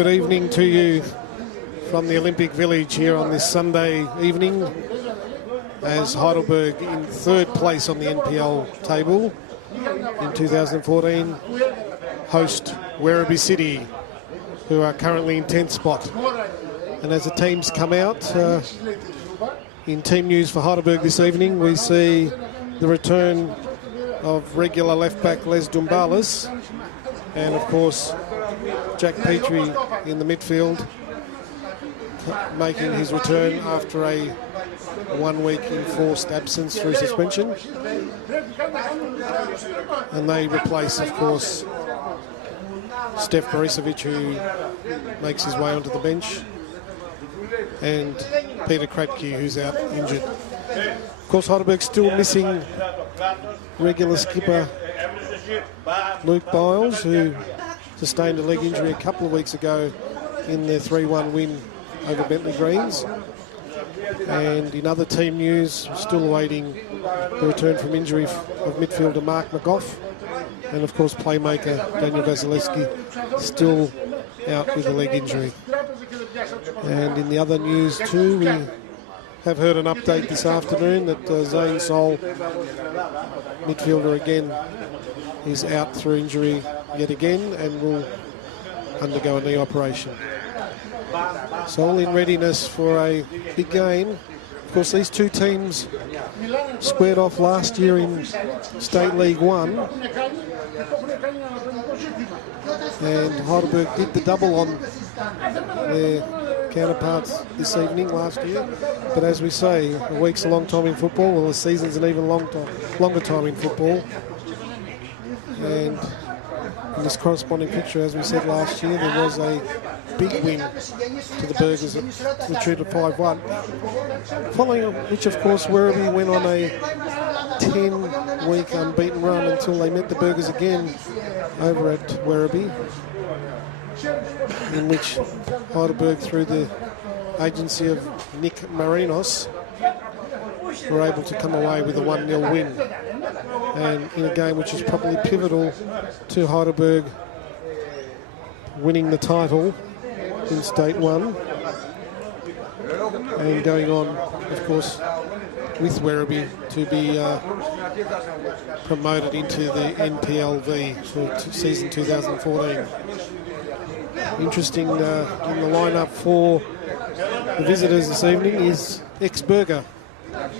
Good evening to you from the Olympic Village here on this Sunday evening as Heidelberg in third place on the NPL table in 2014 host Werribee City, who are currently in 10th spot. And as the teams come out, in team news for Heidelberg this evening, we see the return of regular left-back Les Dumbalis and, of course, Jack Petrie in the midfield, making his return after a 1 week enforced absence through suspension. And they replace, of course, Stef Borisovic, who makes his way onto the bench, and Peter Kratke, who's out injured. Of course, Heidelberg's still missing regular skipper Luke Biles, who sustained a leg injury a couple of weeks ago in their 3-1 win over Bentley Greens. And in other team news, still awaiting the return from injury of midfielder Mark McGough, and of course playmaker Daniel Vasilevsky still out with a leg injury. And in the other news too, we have heard an update this afternoon that Zane Sol, midfielder again, is out through injury yet again and will undergo a knee operation. So all in readiness for a big game. Of course, these two teams squared off last year in State League 1, and Heidelberg did the double on their counterparts this evening last year. But as we say, a week's a long time in football, well, a season's an even longer time in football. And in this corresponding picture, as we said last year, there was a big win to the Burgers to the tune of 5-1. Following which, of course, Werribee went on a 10-week unbeaten run until they met the Burgers again over at Werribee, in which Heidelberg, through the agency of Nick Marinos, were able to come away with a 1-0 win. And in a game which is probably pivotal to Heidelberg winning the title in State 1 and going on, of course, with Werribee to be promoted into the NPLV for season 2014. Interesting in the lineup for the visitors this evening is ex-Burger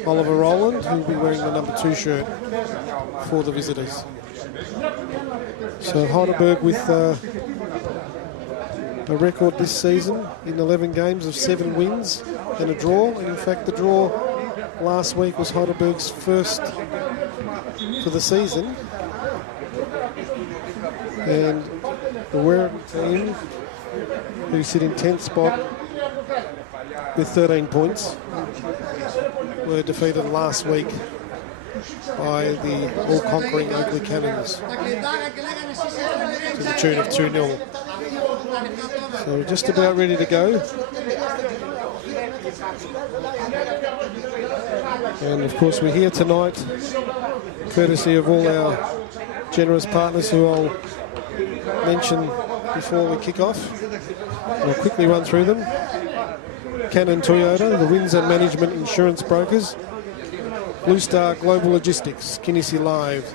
Oliver Rowland, who will be wearing the number 2 shirt for the visitors. So Heidelberg with a record this season in 11 games of 7 wins and a draw. And in fact, the draw last week was Heidelberg's first for the season. And the Werribee team, who sit in 10th spot with 13 points, were defeated last week by the all-conquering Oakley Cannons to the tune of 2-0. So we're just about ready to go. And of course we're here tonight courtesy of all our generous partners, who I'll mention before we kick off. I'll quickly run through them. Cannon Toyota, the Windsor Management Insurance Brokers, Blue Star Global Logistics, Kinnisi Live,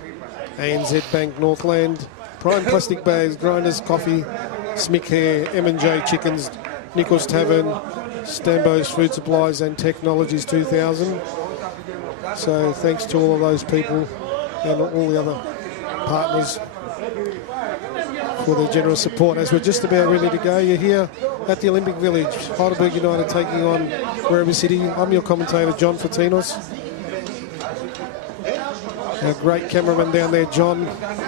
ANZ Bank Northland, Prime Plastic Bags, Grinders Coffee, Smick Hair, M&J Chickens, Nichols Tavern, Stambo's Food Supplies and Technologies 2000. So thanks to all of those people and all the other partners for their generous support. As we're just about ready to go, you're here at the Olympic Village, Heidelberg United taking on Werribee City. I'm your commentator, John Fortinos. Our great cameraman down there, John,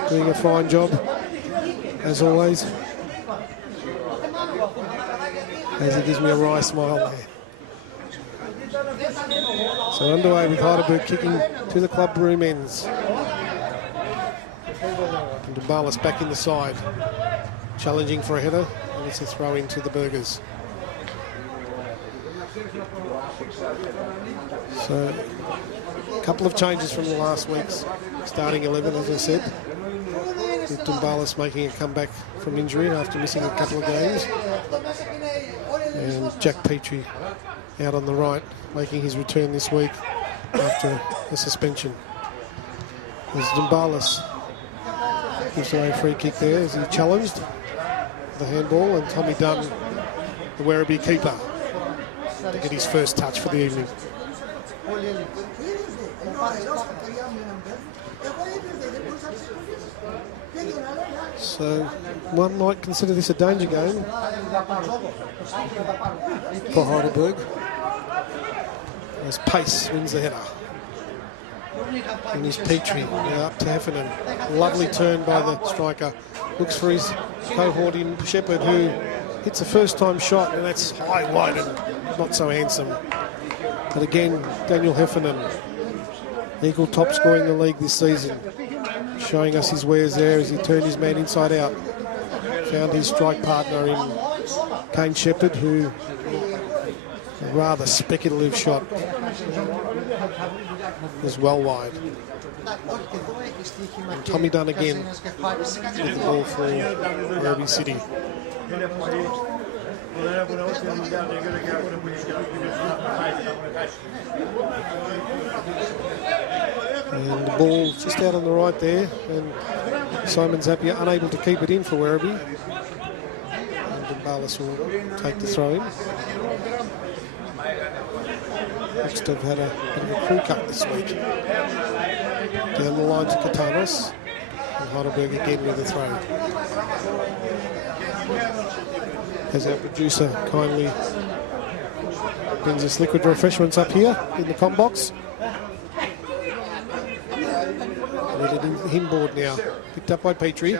doing a fine job, as always, as he gives me a wry smile there. So underway with Heidelberg kicking to the club room ends. And Dumbalis back in the side, challenging for a header, and it's a throw into the Burgers. So a couple of changes from the last week's starting 11, as I said, with Dumbalis making a comeback from injury after missing a couple of games. And Jack Petrie out on the right, making his return this week after a suspension. As Dumbalis gives away a free kick there as he challenged the handball, and Tommy Dunn, the Werribee keeper, to get his first touch for the evening. So one might consider this a danger game for Heidelberg, as Pace wins the header. And he's Petrie now up to Heffernan. Lovely turn by the striker. Looks for his cohort in Shepherd, who hits a first-time shot, and that's high, wide, and not so handsome. But again, Daniel Heffernan, equal top scorer in the league this season, showing us his wares there as he turned his man inside out. Found his strike partner in Kane Shepherd, who a rather speculative shot was well wide. And Tommy Dunn again with the ball for Werribee City. And the ball just out on the right there, and Simon Zapier unable to keep it in for Werribee. And Dumbalis will take the throw in. Looks to have had a bit of a crew cut this week. Down the line to Katanos, and Heidelberg again with a throw. As our producer kindly brings us liquid refreshments up here in the com box. Headed in the inboard now, picked up by Petrie.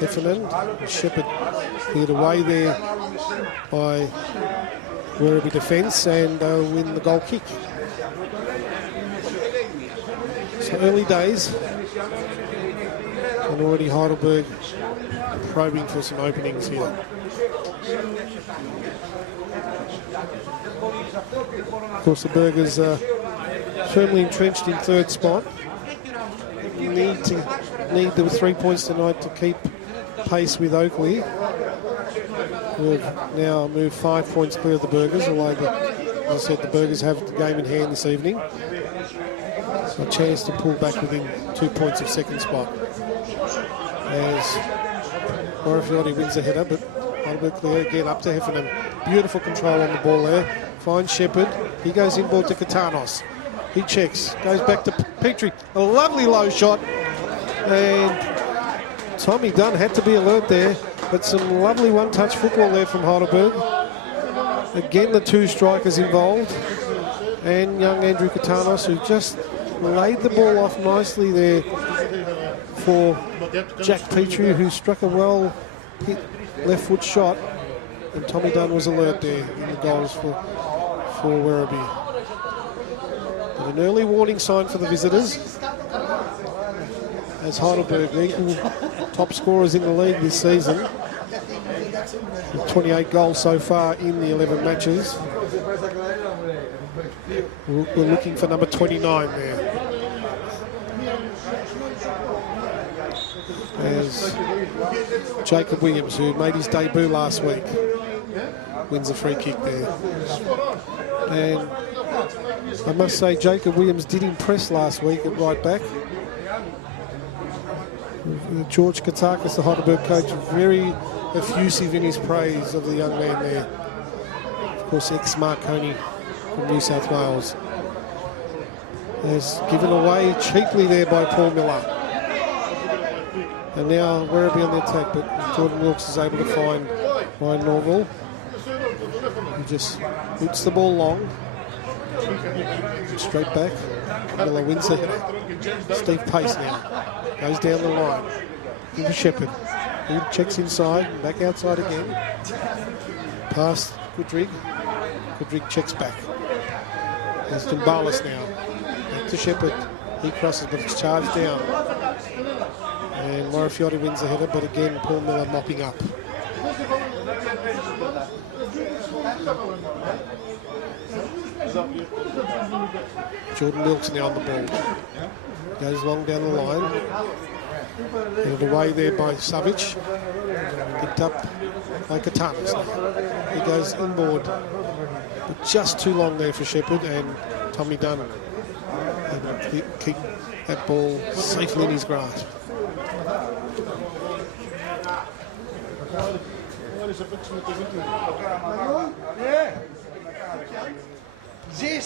Heffernan, Shepherd cleared away there by Werribee defence, and win the goal kick. So early days, and already Heidelberg probing for some openings here. Of course, the Burgers are firmly entrenched in third spot. Need the 3 points tonight to keep pace with Oakley. We've now moved 5 points clear of the Burgers, although, as I said, the Burgers have the game in hand this evening. So a chance to pull back within 2 points of second spot. As Morifiotti wins the header, but Heidelberg clear again up to Heffernan. Beautiful control on the ball there. Finds Shepherd. He goes inboard to Katanos. He checks, goes back to Petrie. A lovely low shot. And Tommy Dunn had to be alert there, but some lovely one-touch football there from Heidelberg. Again, the two strikers involved, and young Andrew Katanos, who just laid the ball off nicely there for Jack Petrie, who struck a well-hit left-foot shot, and Tommy Dunn was alert there in the goals for Werribee. But an early warning sign for the visitors, as Heidelberg, equal top scorers in the league this season, with 28 goals so far in the 11 matches. We're looking for number 29 there. As Jacob Williams, who made his debut last week, wins a free kick there. And I must say, Jacob Williams did impress last week at right back. George Katakis, the Heidelberg coach, very effusive in his praise of the young man there. Of course, ex-Marconi from New South Wales. Is given away cheaply there by Paul Miller. And now Werribee on the attack, but Jordan Wilkes is able to find Ryan Norville. He just boots the ball long. Straight back. Miller wins it. Steve Pace now. Goes down the line. Into Shepherd. He checks inside, back outside again. Past Goodrig. Goodrig checks back. There's Dumbalis now. Back to Shepherd. He crosses, but it's charged down. And Morifiotti wins the header, but again, Paul Miller mopping up. Jordan Wilkes now on the ball. Goes long down the line. Headed away there by Savage. Picked up by Katanas. He goes inboard. But just too long there for Shepherd, and Tommy Dunn able to keep that ball safely in his grasp. So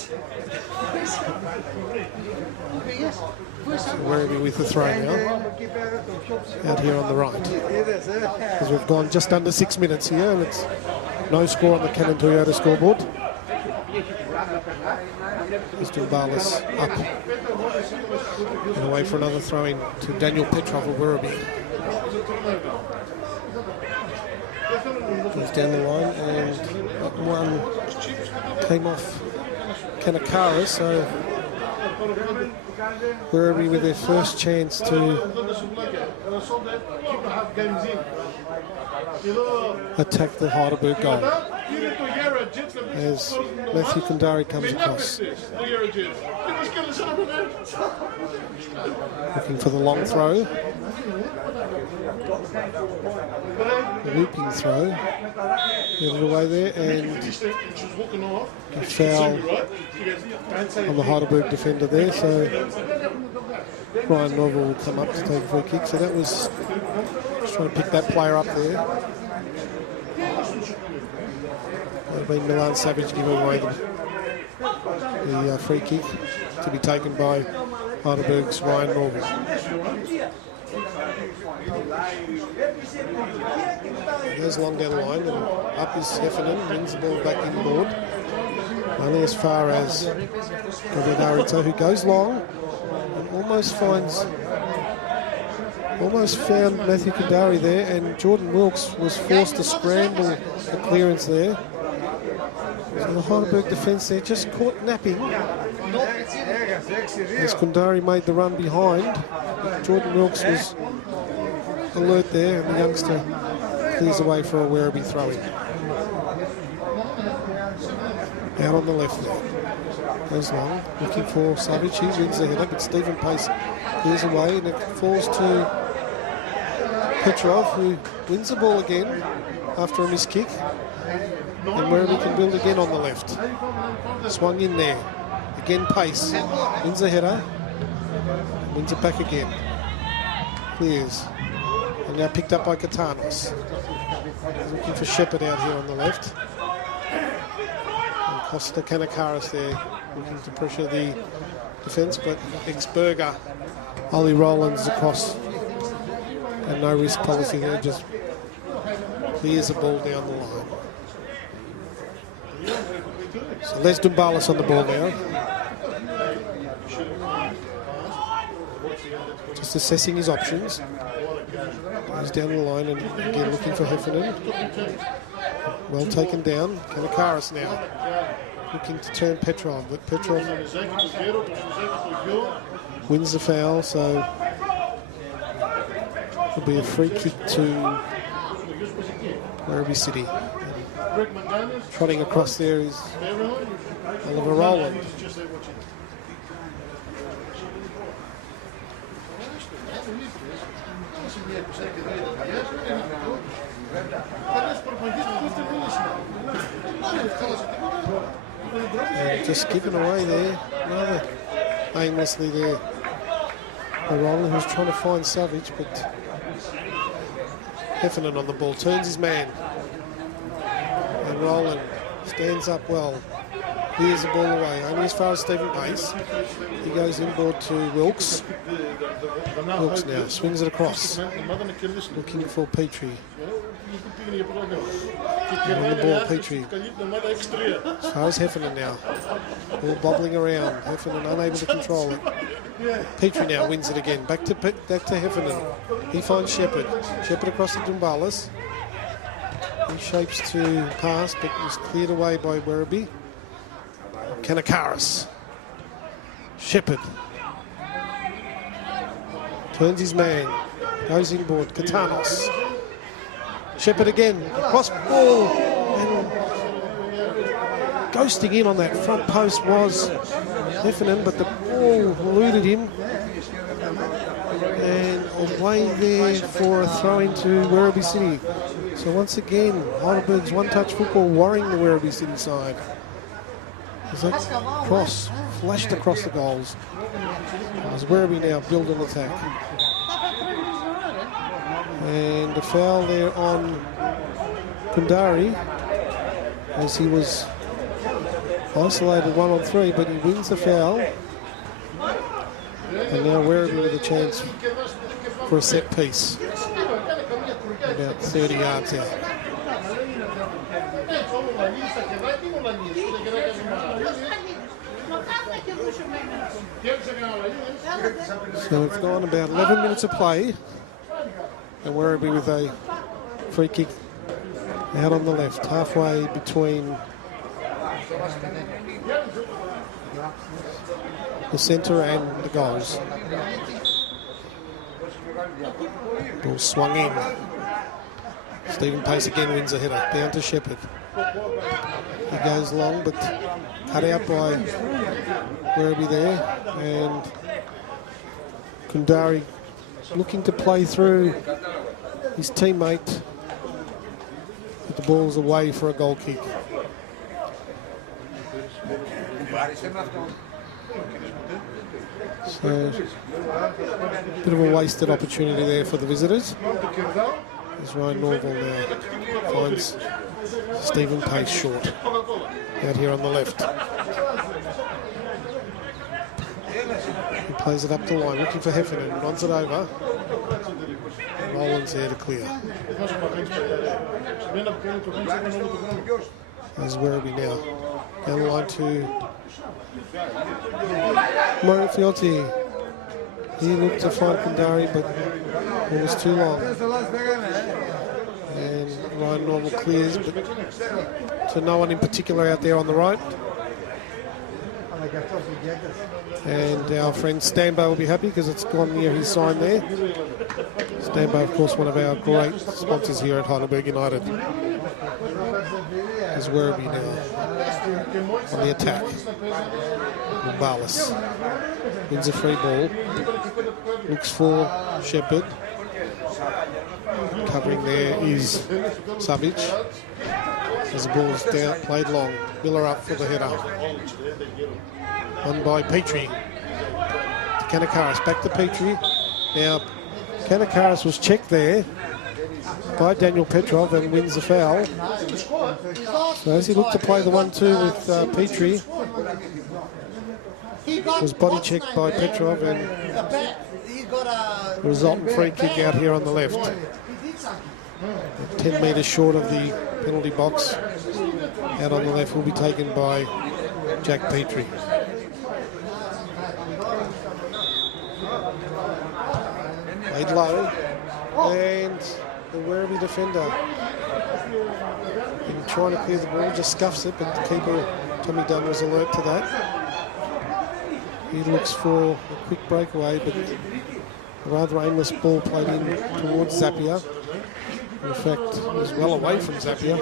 Werribee with the throw now, out here on the right. Because we've gone just under 6 minutes here, and it's no score on the Cannon Toyota scoreboard. As Dumbalis up and away for another throw-in to Daniel Petrov of Werribee. Goes down the line, and that one came off Kanakara, so Werribee with their first chance to attack the Heidelberg goal as Matthew Kundari comes across. Looking for the long throw. Looping throw. Get it away there, and a foul on the Heidelberg defender there, so Ryan Novel will come up to take a free kick. So that was just trying to pick that player up there. That would have been Milan Savage giving away the free kick to be taken by Heidelberg's Ryan Novel. Goes long down the line, and up is Heffernan, wins the ball back inboard. Only as far as Gavidarito, who goes long and almost found Matthew Kundari there, and Jordan Wilkes was forced to scramble the clearance there. So the Heidelberg defence there just caught napping as Kundari made the run behind. Jordan Wilkes was alert there, and the youngster clears away for a Werribee throw-in. Out on the left there. Goes long, looking for Savage. He wins the header, but Stephen Pace clears away, and it falls to Petrov, who wins the ball again after a missed kick. And Werribee can build again on the left. Swung in there. Again Pace. Wins the header. Wins it back again. Clears. And now picked up by Katanos. Looking for Shepherd out here on the left. And Costa Kanakaris there, looking to pressure the defence, but ex-Berger, Ollie Rowlands across. And no risk policy there, just clears the ball down the line. So Les Dumbalis on the ball now. Just assessing his options. He's down the line and again looking for Heffernan. Well taken down. Kanakaris now looking to turn Petrov, but Petrov wins the foul, so it'll be a free kick to Werribee City. And trotting across there is Oliver Rowland. And just given away there, rather aimlessly there. Rowland who's trying to find Savage, but Heffernan on the ball, turns his man. And Rowland stands up well. Clears the ball away, only as far as Stephen Pace. He goes inboard to Wilkes. Wilkes now swings it across. Looking for Petrie. And on the ball, Petrie. As far as Heffernan now. Ball bobbling around. Heffernan unable to control it. Petrie now wins it again. Back to Heffernan. He finds Shepherd. Shepherd across to Dumbalis. He shapes to pass, but was cleared away by Werribee. Kanakaris. Shepherd. Turns his man. Goes inboard. Katanos. Shepherd again. Cross ball. And ghosting in on that front post was Heffernan, but the ball eluded him. And away there for a throw into Werribee City. So once again, Heidelberg's one-touch football worrying the Werribee City side. As that cross flashed across the goals. As Werribee now build an attack. And a foul there on Kundari as he was isolated 1-on-3, but he wins the foul. And now Werribee with a chance for a set piece. About 30 yards out. So it's gone about 11 minutes of play. And Werribee with a free kick out on the left, halfway between the centre and the goals. Ball swung in. Stephen Pace again wins a header, down to Shepherd. He goes long, but cut out by Werribee there. And Kundari looking to play through his teammate, but the ball's away for a goal kick. So, bit of a wasted opportunity there for the visitors. As Ryan Norval now finds Stephen Pace short out here on the left. He plays it up the line, looking for Heffernan, runs it over. Rollins there to clear. There's Werribee now. Down the line to Morifioti. He looked to find Kundari, but it was too long. And Ryan Normal clears, but to no one in particular out there on the right. And our friend Stambo will be happy because it's gone near his sign there. Stambo, of course, one of our great sponsors here at Heidelberg United. Is Werribee now on the attack. Barlas wins a free ball. Looks for Shepherd. Covering there is Savage. As the ball is down, played long. Miller up for the header. Won by Petrie. To Kanakaris, back to Petrie. Now, Kanakaris was checked there by Daniel Petrov and wins the foul. So as he looked to play the 1-2 with Petrie, was body checked by Petrov and resultant free kick out here on the left. 10 metres short of the penalty box. Out on the left will be taken by Jack Petrie. Laid low, and the Werribee defender, in trying to clear the ball, just scuffs it, but the keeper, Tommy Dunn, was alert to that. He looks for a quick breakaway, but a rather aimless ball played in towards Zappia. In fact, it was well away from Zappia.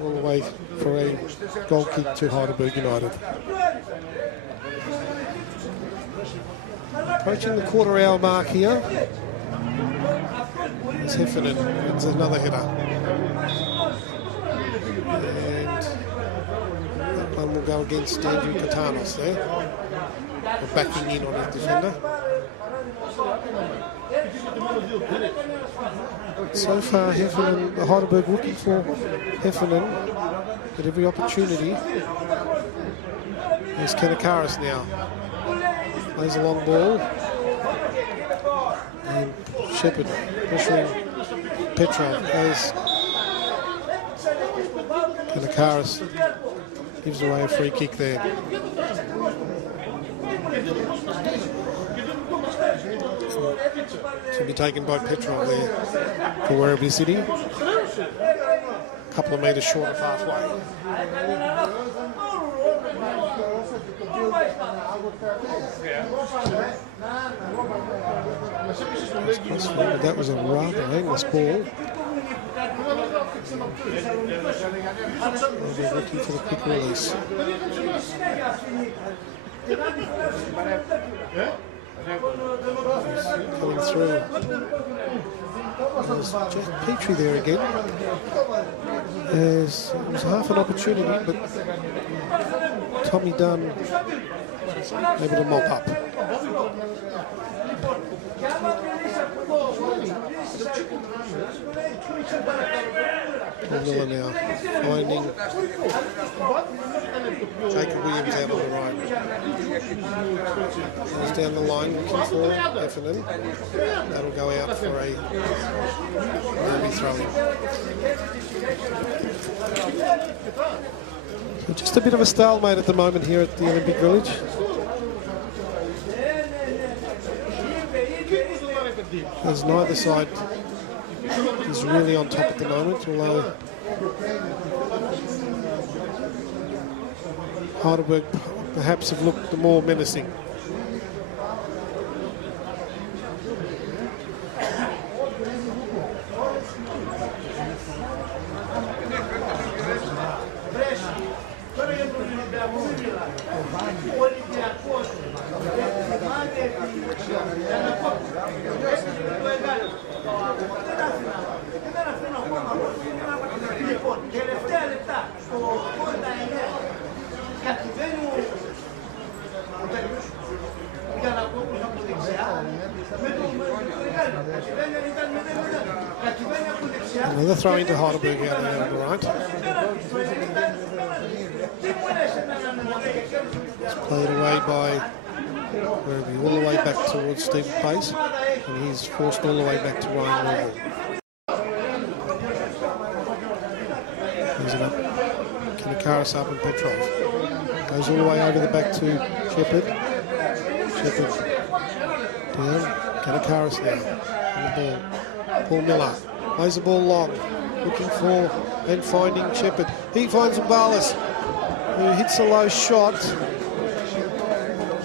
All the way for a goal kick to Heidelberg United. Approaching the quarter-hour mark here. As Heffernan wins another header. And that one will go against Andrew Katanos there. We're backing in on his defender. So far, Heffernan, Heidelberg looking for Heffernan at every opportunity. There's Kanakaris now. Plays a long ball. And Shepherd pushing Petrov as Kanakaris gives away a free kick there. To be taken by Petrov there for Werribee City. A couple of metres short of halfway. But that was a rather aimless ball. They're looking for the quick release. Coming through. There's Jack Petrie there again. It was half an opportunity, but Tommy Dunn able to mop up. Miller now finding Jacob Williams out on the right. Goes down the line looking for Heffernan. That'll go out for a Werribee throw-in. So just a bit of a stalemate at the moment here at the Olympic Village. As neither side is really on top at the moment, although Heidelberg perhaps have looked the more menacing. Another throw into Heidelberg out there on the right. It's played away by Werribee, all the way back towards Stephen Pace, and he's forced all the way back to Ryan Norval. He's it up. Kanakaris up and Petrov. Goes all the way over the back to Shepherd. Shepherd down. Kanakaris now on the ball. Paul Miller plays the ball long, looking for and finding Shepherd. He finds Umbalis, who hits a low shot.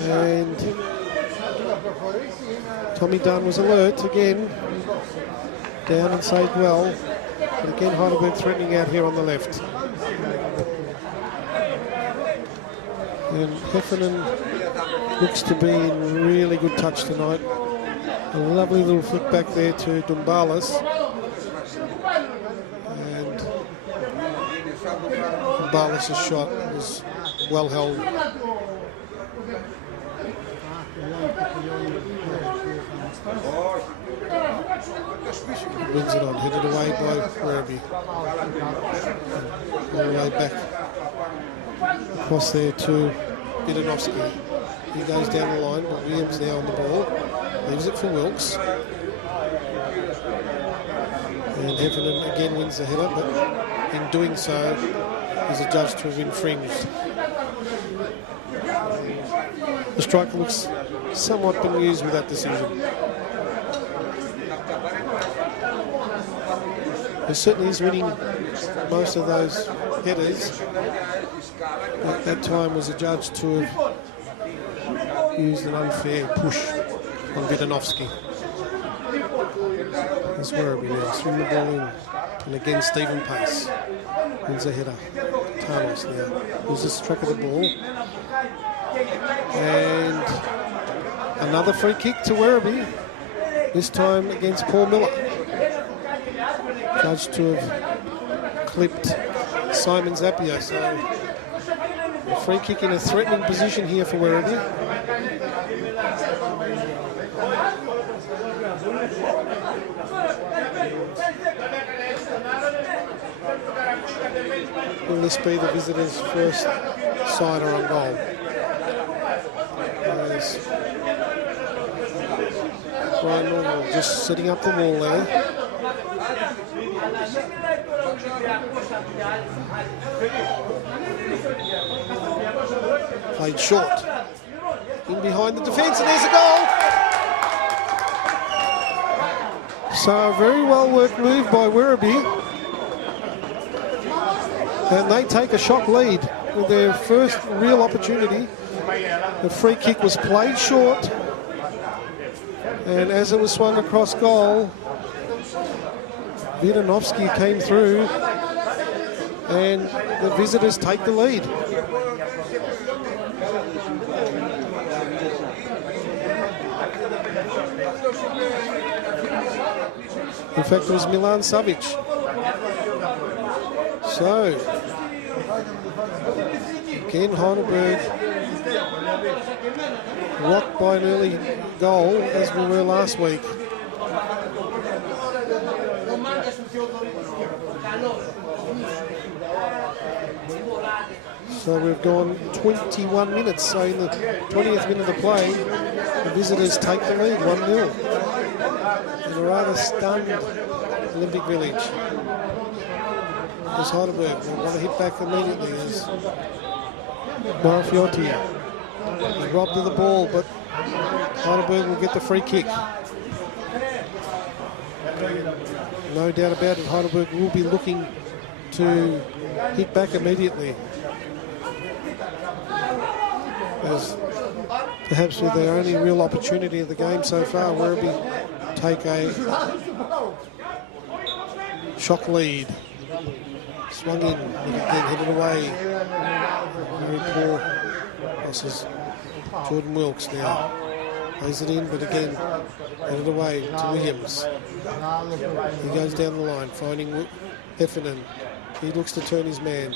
And Tommy Dunn was alert again. Down and saved well. But again, Heidelberg threatening out here on the left. And Heffernan looks to be in really good touch tonight. A lovely little flick back there to Dumbalis. And Dumbalis' shot was well held. Wins it on, headed away by Werribee. All the way back across there to Vidanovsky. He goes down the line, but Williams now on the ball. Leaves it for Wilkes. And Heffernan again wins the header, but in doing so, he's adjudged to have infringed. The striker looks somewhat bemused with that decision. He certainly is winning most of those headers. At that time was adjudged to have used an unfair push on Vidanovsky. There's Werribee now, swing the ball in. And again, Stephen Pace wins a header. Tarnos now loses track of the ball. And another free kick to Werribee, this time against Paul Miller. Judged to have clipped Simon Zappia. So a free kick in a threatening position here for Werribee. Will this be the visitors' first sider on goal? As Ryan Norval just setting up the wall there. Played short. In behind the defence, and there's a goal. So a very well worked move by Werribee. And they take a shock lead with their first real opportunity. The free kick was played short. And as it was swung across goal, Vidanovsky came through and the visitors take the lead. In fact, it was Milan Savic. So, again, Heidelberg rocked by an early goal, as we were last week. So we've gone 21 minutes. So in the 20th minute of play, the visitors take the lead, 1-0. In a rather stunned Olympic Village. As Heidelberg will want to hit back immediately as Marafiotti is robbed of the ball, but Heidelberg will get the free kick. No doubt about it, Heidelberg will be looking to hit back immediately. As perhaps with their only real opportunity of the game so far, Werribee take a shock lead. Swung in, but again headed away. Very poor. This is Jordan Wilkes now. Plays it in, but again headed away to Williams. He goes down the line, finding Heffernan. He looks to turn his man.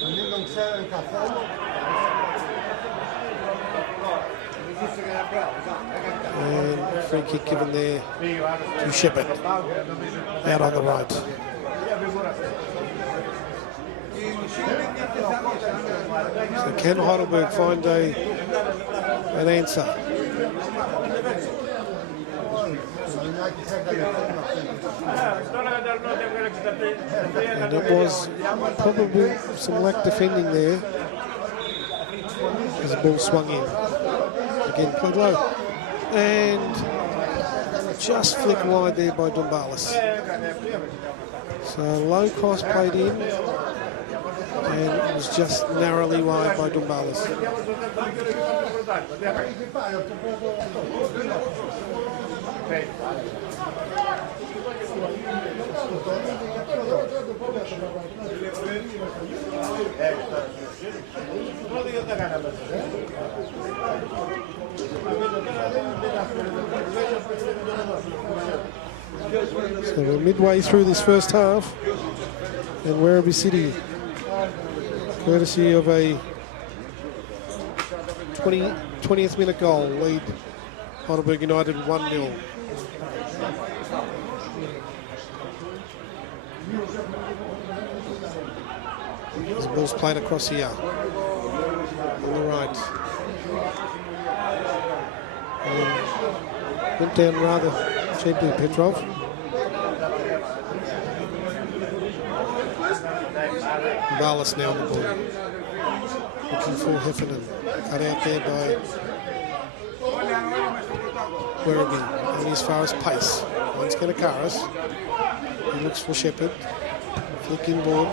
And free kick given there to Shepherd. Out on the right. So can Heidelberg find an answer? And it was probably some lack defending there as the ball swung in. Again, played low. And just flicked wide there by Dumbalis. So low cross played in. And it was just narrowly wide by Dumbalis. So we're midway through this first half, and Werribee City, courtesy of a 20th minute goal, lead Heidelberg United 1-0. The ball's played across here on the right. And went down rather gently, Petrov. Barlas now on the ball. Looking for Heffernan. Cut out there by Werribee. Only as far as pace. Finds Kanakaris. He looks for Shepherd. Flick inboard.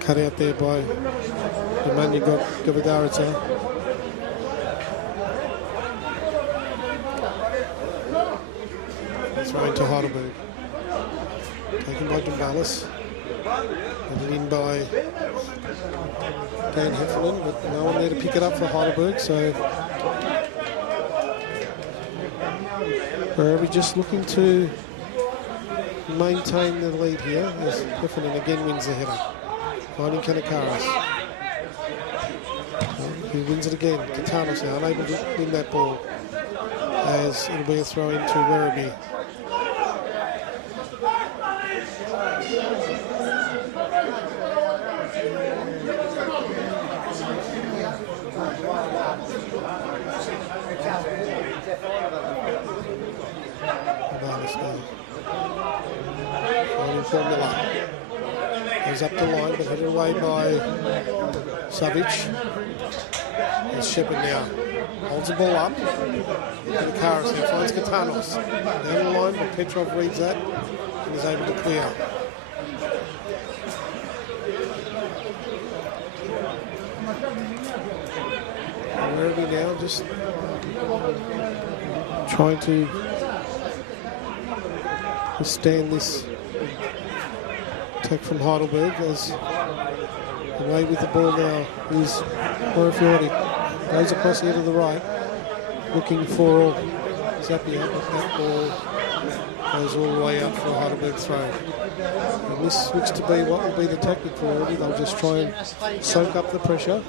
Cut out there by Nemanja Gavadarica. Thrown to Heidelberg. Taken by Dumbalis. And in by Dan Heffernan, but no one there to pick it up for Heidelberg, so Werribee just looking to maintain the lead here as Heffernan again wins the header. Finding Kanakaris. He wins it again. Katanos now unable to win that ball as it'll be a throw into Werribee. Formula goes up the line, but headed away by Savic. There's Shepherd now. Holds the ball up. And Karas now finds Katanos. Down the line, but Petrov reads that and is able to clear. And Werribee now just trying to withstand this attack from Heidelberg, as away with the ball now is Marafiotti. Goes across here to the right. looking for Zappia, but that ball goes all the way up for a Heidelberg throw. And this looks to be what will be the tactic for Already. They'll just try and soak up the pressure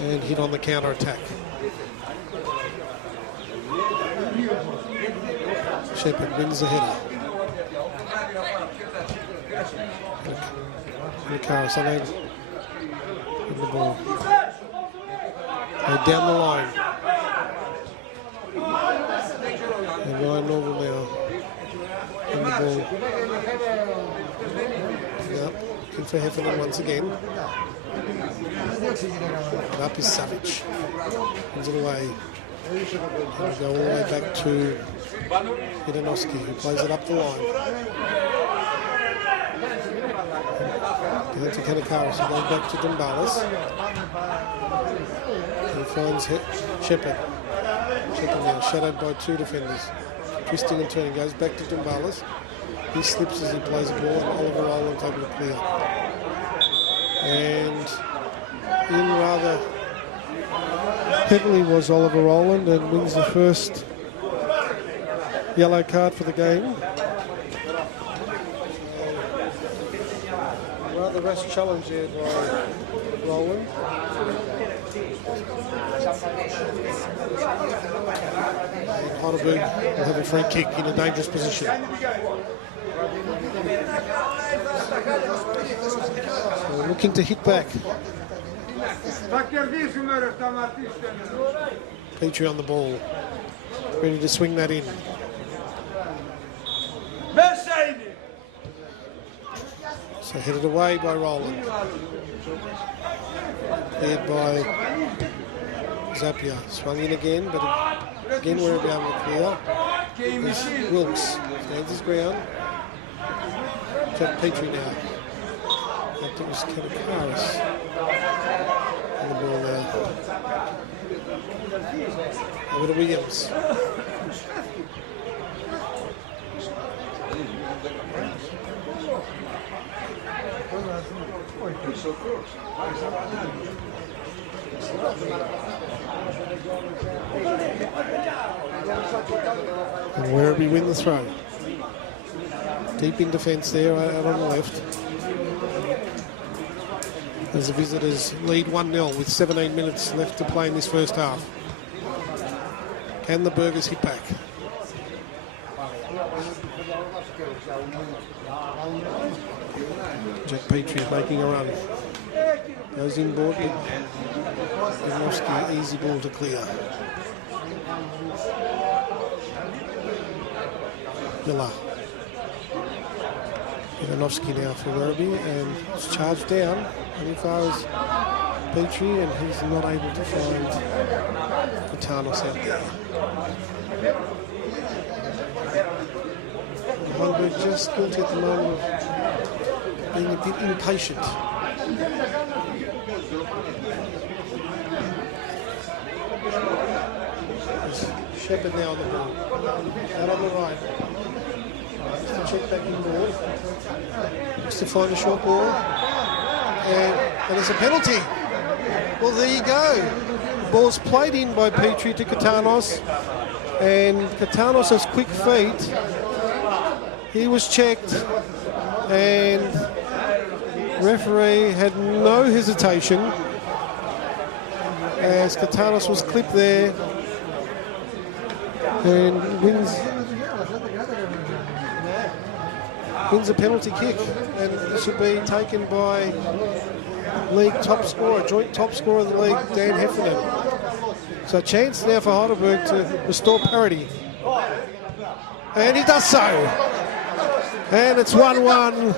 and hit on the counter attack. Shepherd wins the header. Lucaris unable in the ball. They're down the line. And Ryan Norval now in the ball. Yep, looking for Heffernan once again. And up is Savage. Runs it away. And we go all the way back to Idanovsky, who plays it up the line. Down to Kanakaris, who goes back to Dumbalis. He finds Shepherd. Shepherd now shadowed by two defenders. Twisting and turning, goes back to Dumbalis. He slips as he plays the ball, and Oliver Rowland's able to clear. And in rather heavily was Oliver Rowland and wins the first yellow card for the game. Rather rash challenge there by Rowland. And Heidelberg will have a free kick in a dangerous position. So looking to hit back. Petrie on the ball, ready to swing that in. So headed away by Rowland. Cleared by Zappia. Swung in again, but again we're able to clear. There's Wilkes stands his ground. Jack Petrie now. I think it was Kanakaris on the ball now. Over to Williams. And Werribee win the throw. Deep in defence there, out on the left. As the visitors lead 1-0 with 17 minutes left to play in this first half. Can the Burgers hit back? Jack Petrie making a run. Goes inboard. Idanovsky, easy ball to clear. Miller. Idanovsky now for Werribee, and it's charged down. And as far as Petrie, and he's not able to find Katanos out there. Heidelberg just guilty at the moment of being a bit impatient. There's Shepherd now on the ball. Out on the right. Just to check back in ball. Just to find a short ball. And it's a penalty. Well, there you go. Ball's played in by Petrie to Katanos. And Katanos' quick feet. He was checked. And referee had no hesitation as Katanos was clipped there and wins a penalty kick, and this should be taken by league top scorer, joint top scorer of the league, Dan Heffernan. So a chance now for Heidelberg to restore parity, and he does so, and it's 1-1.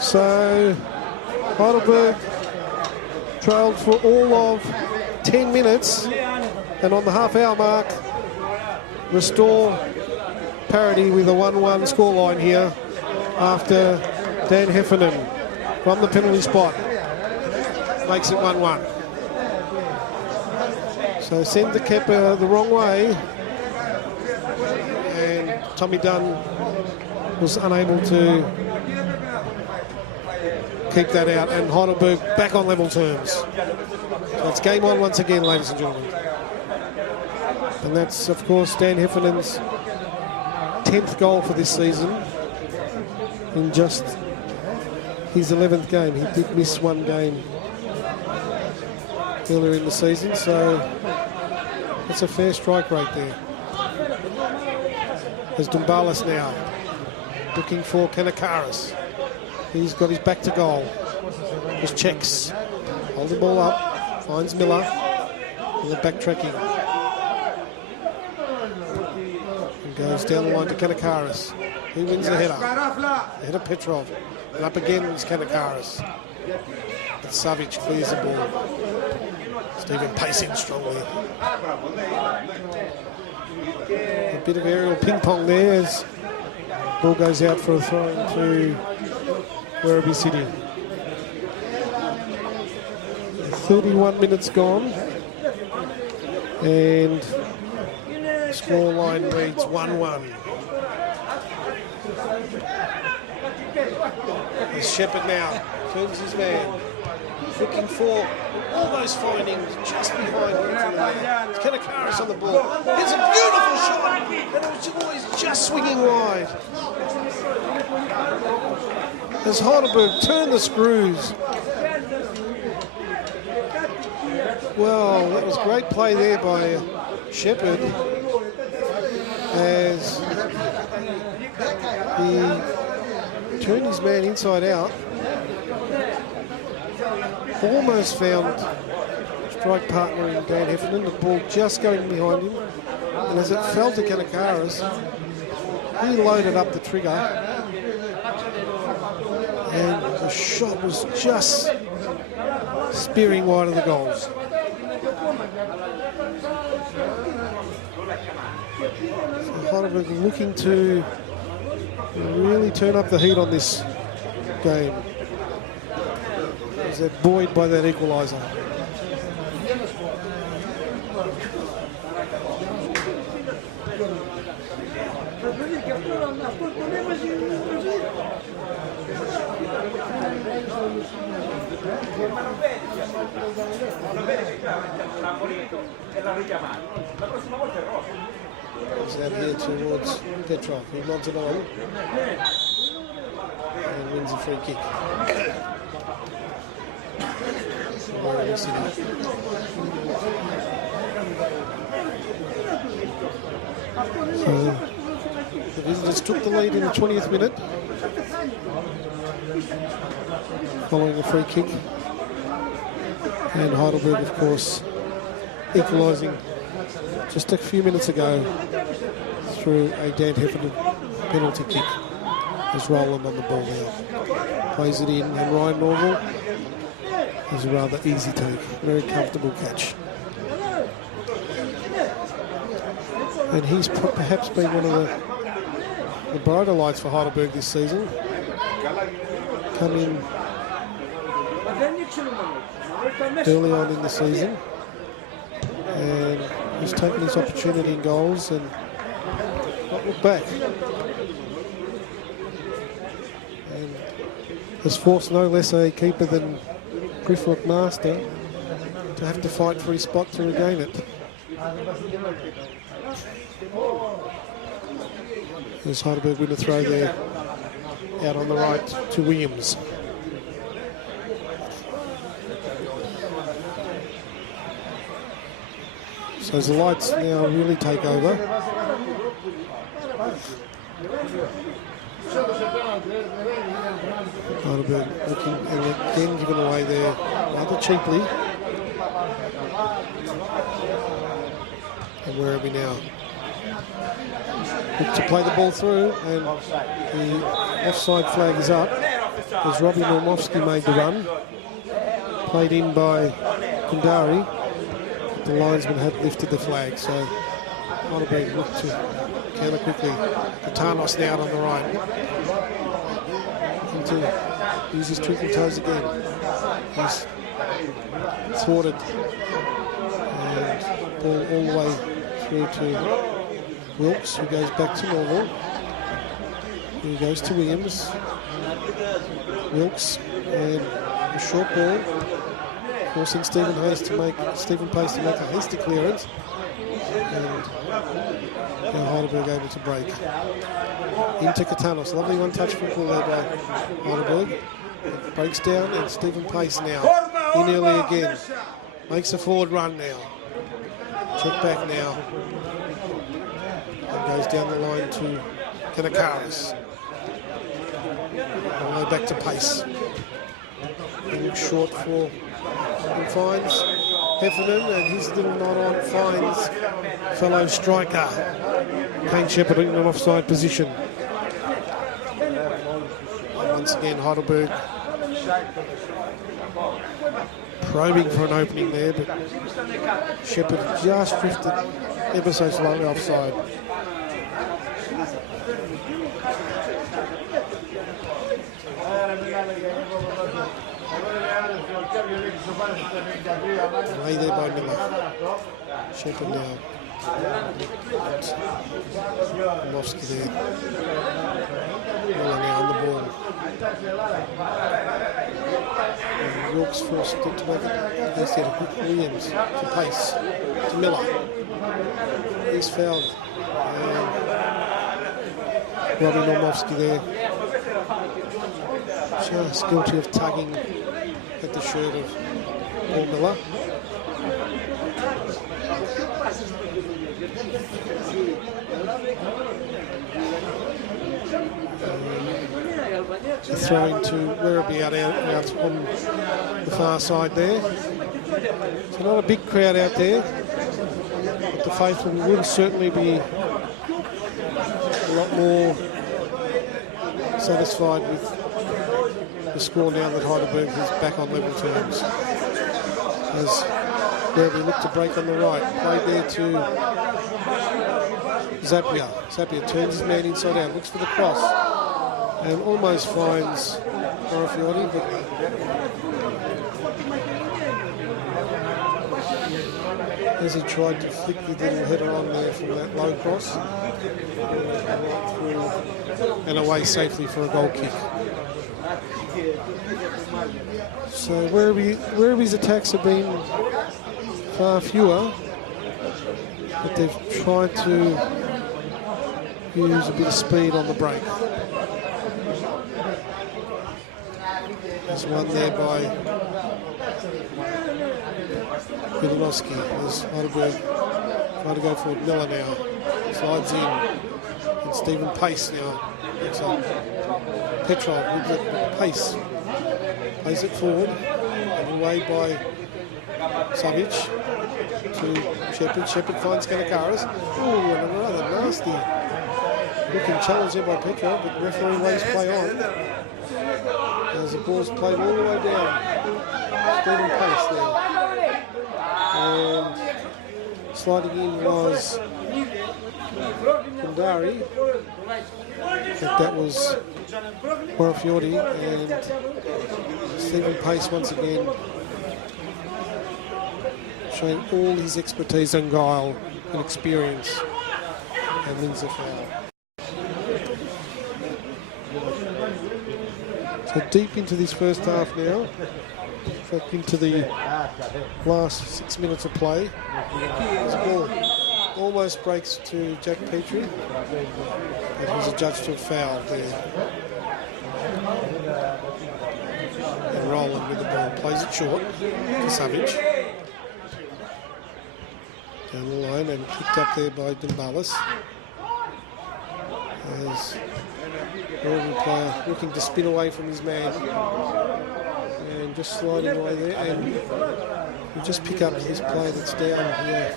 So Heidelberg trailed for all of 10 minutes, and on the half-hour mark, restore parity with a 1-1 scoreline here after Dan Heffernan from the penalty spot makes it 1-1. So send the Kepper the wrong way, and Tommy Dunn was unable to keep that out, and Heidelberg back on level terms. So it's game on once again, ladies and gentlemen. And that's, of course, Dan Heffernan's 10th goal for this season in just his 11th game. He did miss one game earlier in the season, so that's a fair strike rate there. There's Dumbalis now, looking for Kanakaris. He's got his back to goal. Just checks, holds the ball up, finds Miller, and the backtracking. And goes down the line to Kanakaris. He wins the header. Ahead of Petrov. And up again is Kanakaris. But Savic clears the ball. Stephen pacing strongly. A bit of aerial ping pong there as ball goes out for a throw to Werribee City. 31 minutes gone, and scoreline reads 1-1. As Shepherd now turns his man, looking for almost finding just behind him. It's Kanakaris on the ball. It's a beautiful shot, and it was always just swinging wide. As Heidelberg turn the screws. Well, that was great play there by Shepherd as he turned his man inside out. Almost found strike partner in Dan Heffernan, the ball just going behind him, and as it fell to Kanakaris, he loaded up the trigger, and the shot was just spearing wide of the goals. So Heidelberg looking to really turn up the heat on this game. They're buoyed by that equaliser. He's out here towards Petrov. He nods it on and wins a free kick. Werribee City. So the visitors took the lead in the 20th minute following a free kick, and Heidelberg, of course, equalising just a few minutes ago through a Dan Heffernan penalty kick. There's Rowland on the ball now, plays it in, and Ryan Norval is a rather easy take, very comfortable catch. And he's perhaps been one of the brighter lights for Heidelberg this season. Come in early on in the season, and he's taken his opportunity in goals and not looked back. And has forced no less a keeper than Griff McMaster to have to fight for his spot to regain it. There's Heidelberg win a throw there out on the right to Williams. So as the lights now really take over, Heidelberg looking and again given away there rather cheaply. And where are we now? Look to play the ball through, and the offside flag is up as Robbie Normovsky made the run. Played in by Kundari. The linesman had lifted the flag, so Heidelberg looked to counter quickly. Katanos now out on the right. Looking to use his twinkle toes again. He's thwarted. And ball all the way through to Wilkes, who goes back to Norval. He goes to Williams. Wilkes, and a short ball, forcing Stephen Pace to make a hasty clearance. And now Heidelberg able to break. Into Katanos. Lovely one-touch football there by Heidelberg. It breaks down, and Stephen Pace now in early again. Makes a forward run now. Check back now. And goes down the line to Kanakaris. All the way back to Pace. He looks short for and finds Heffernan, and his little nod on finds fellow striker Kane Shepherd in an offside position. And once again Heidelberg probing for an opening there, but Shepherd just drifted ever so slightly offside. Way there by Miller. Shepherd now. Mofsky there. Miller now on the ball. And York's forced to make it. Goes there to Williams, to Pace, to Miller. He's fouled. Robbie Normofsky there. Just guilty of tugging at the shirt of Paul Miller. Throwing to Werribee out on the far side there. So not a big crowd out there, but the faithful will certainly be a lot more satisfied with the score now that Heidelberg is back on level terms. As Werribee looked to break on the right, played there to Zappia. Zappia turns his man inside out, looks for the cross, and almost finds Morifiordi, but as he tried to flick the little header on there from that low cross, and away safely for a goal kick. So Werribee's attacks have been far fewer, but they've tried to use a bit of speed on the break. There's one there by Vidanovsky. There's Heidelberg trying to go forward. Miller now slides in, and Stephen Pace now picks up. Petrov with the Pace plays it forward and away by Savic to Shepherd. Shepherd finds Kanakaris. Oh, and another nasty looking challenge there by Petrov, but referee lays play on as the ball's played all the way down. Stephen Pace there. And sliding in was Kundari. That was Morifiordi, and Stephen Pace once again showing all his expertise and guile and experience, and wins the foul. So deep into this first half now, in fact into the last 6 minutes of play. This ball almost breaks to Jack Petrie, but he's adjudged to a foul there. And Roland with the ball plays it short to Savage. Down the line and picked up there by Dimbalis. As Northern player looking to spin away from his man. And just sliding away there, and we just pick up this play that's down here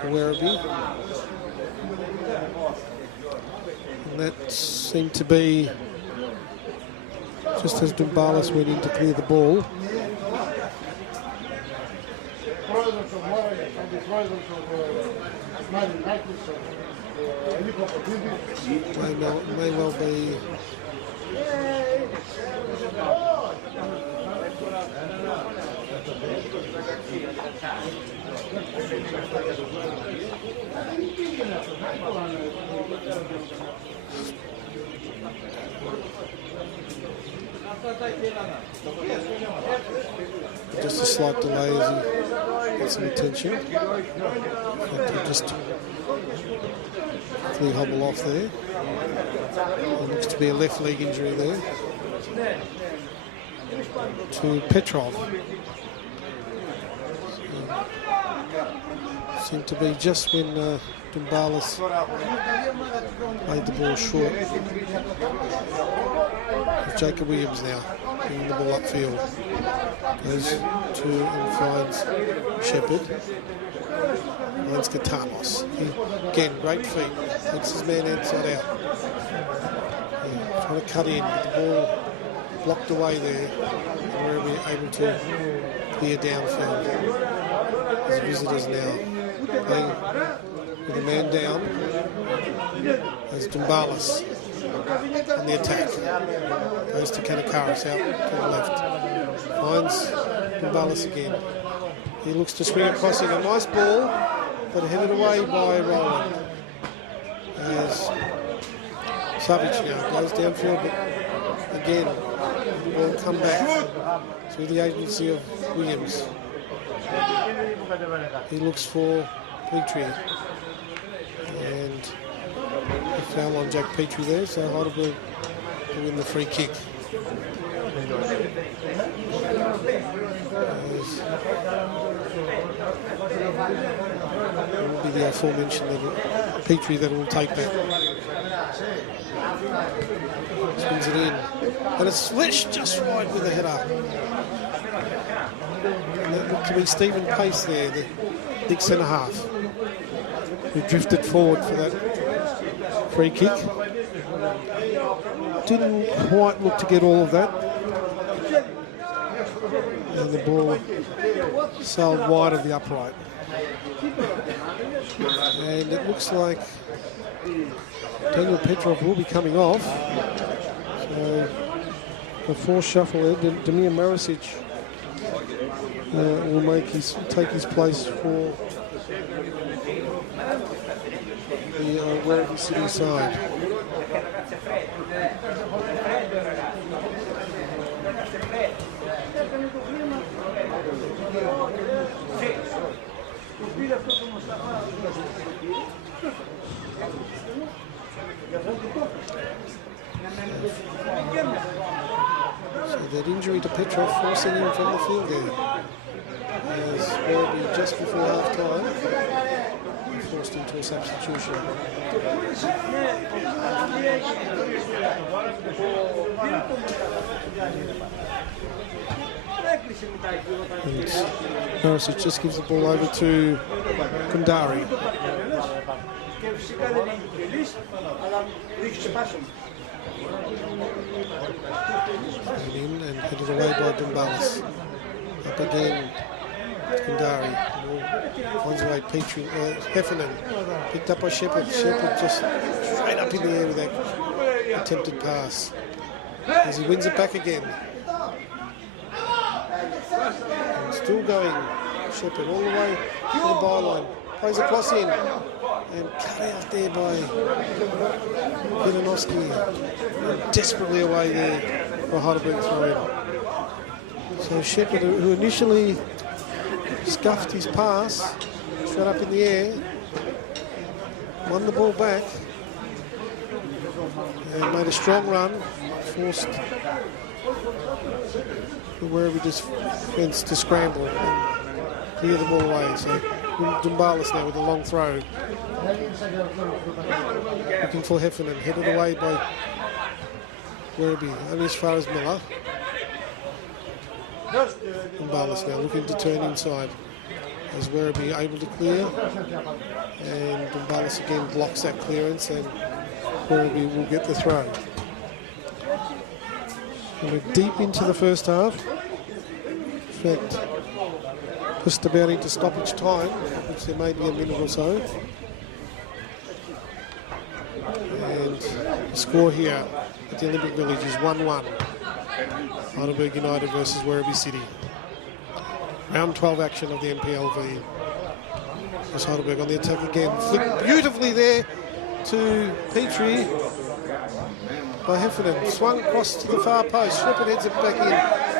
for Werribee. And that seemed to be just as Dumbalis went in to clear the ball. May well be Just a slight delay as he gets some attention. He'll just quickly hobble off there. It looks to be a left leg injury there to Petrov. Seemed to be just when Dumbalis made the ball short. Jacob Williams now bringing the ball upfield. Goes to and finds Shepherd. Finds Katanos. Again, great feet. Takes his man inside out. Trying to cut in, but the ball blocked away there. And we're able to clear downfield. As visitors now playing with a man down as Dumbalis on the attack. Goes to Kanakaris out to the left. Finds Dumbalis again. He looks to swing across in a nice ball, but headed away by Roland. As Savage now goes downfield, but again, will come back through the agency of Williams. He looks for Petrie, and he foul on Jack Petrie there, so Heidelberg will win the free kick. It will be the aforementioned Petrie that will take that. Spins it in, and it's swished just right with the header. And that looked to be Stephen Pace there, the big centre half, who drifted forward for that free kick. Didn't quite look to get all of that. And the ball sailed wide of the upright. And it looks like Daniel Petrov will be coming off. So before shuffle, Damir Marisic will take his place for the Werribee City side. So that injury to Petrov forcing him from the field there. As Werribee just before half time forced into a substitution. And Marisic just gives the ball over to Kundari. In and headed away by Dumbalis. Up again, Kundari. Finds away Petrie, Heffernan. Picked up by Shepherd. Shepherd just straight up in the air with that attempted pass. As he wins it back again. And still going, Shepherd all the way to the byline. Plays a cross in. And cut out there by Vidanovsky. Desperately away there for Heidelberg throw. So Shepherd, who initially scuffed his pass, straight up in the air, won the ball back, and made a strong run, forced the Werribee defence to scramble and clear the ball away. So Dumbalis now with a long throw. Looking for Heffernan, headed away by Werribee, only as far as Miller. Dumbalis now looking to turn inside as Werribee able to clear, and Dumbalis again blocks that clearance, and Werribee will get the throw. And we're deep into the first half. In fact, just about into stoppage time, which there may be a minute or so. And the score here at the Olympic Village is 1-1. Heidelberg United versus Werribee City. Round 12 action of the NPLV. There's Heidelberg on the attack again. Flicked beautifully there to Petrie. by Heffernan. Swung across to the far post. Shepherd heads it back in.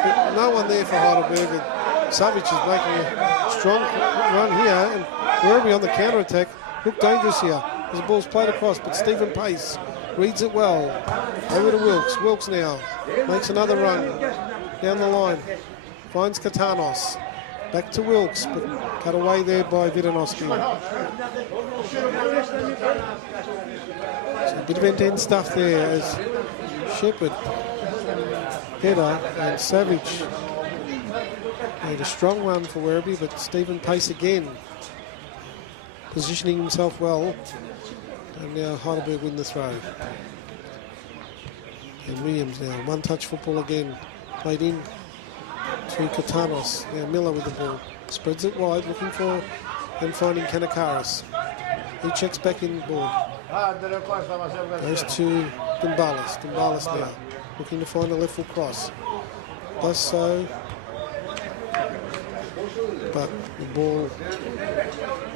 But no one there for Heidelberg. And Savage is making a strong run here. And Werribee on the counter-attack. Look dangerous here as the ball's played across. But Stephen Pace reads it well. Over to Wilkes. Wilkes now makes another run down the line. Finds Katanos. Back to Wilkes, but cut away there by Vidanovsky. So a bit of end-to-end stuff there as Shepherd, Header and Savage made a strong run for Werribee, but Stephen Pace again positioning himself well. And now Heidelberg win the throw. And Williams now, one-touch football again, played in to Katanos. Now Miller with the ball. Spreads it wide, looking for and finding Kanakaris. He checks back in board. Goes to Dumbalis. Dumbalis now, looking to find a left foot cross. Does so, but the ball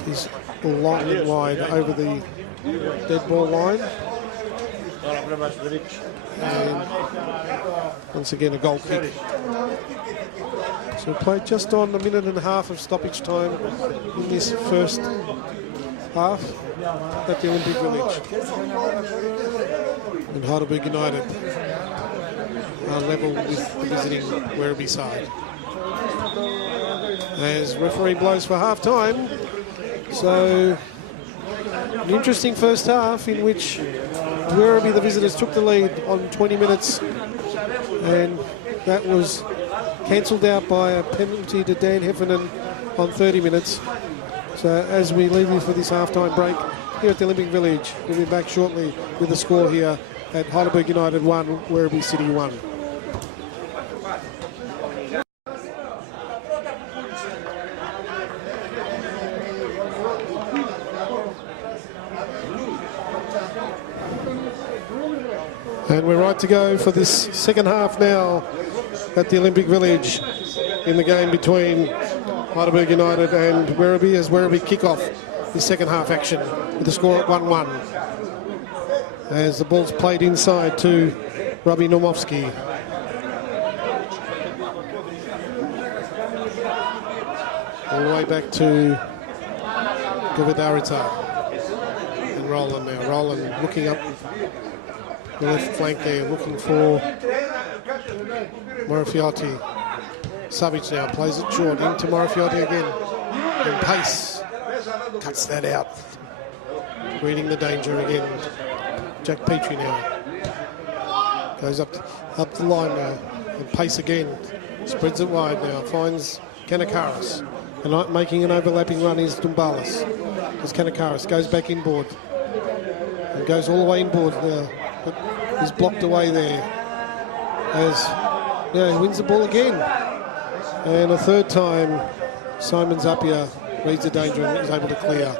is long and wide over the dead ball line. And once again a goal kick. So we played just on a minute and a half of stoppage time in this first half at the Olympic Village. And Heidelberg United are level with the visiting Werribee side. As referee blows for half time. So an interesting first half in which Werribee, the visitors, took the lead on 20 minutes, and that was cancelled out by a penalty to Dan Heffernan on 30 minutes. So as we leave you for this half-time break here at the Olympic Village, we'll be back shortly with the score here at Heidelberg United 1, Werribee City 1. And we're right to go for this second half now at the Olympic Village in the game between Heidelberg United and Werribee as Werribee kick off the second half action with the score at 1-1. As the ball's played inside to Robbie Normovsky. All the way back to Govidarita. And Roland now. Roland looking up the left flank there, looking for Morifiotti. Savage now plays it short into Morifiotti again. And Pace cuts that out. Reading the danger again. Jack Petrie now. Goes up the line now. And Pace again. Spreads it wide now. Finds Kanakaris. And making an overlapping run is Dumbalis. As Kanakaris goes back inboard. And goes all the way inboard now. But he's blocked away there. As he wins the ball again. And a third time, Simon Zappia reads the danger and is able to clear.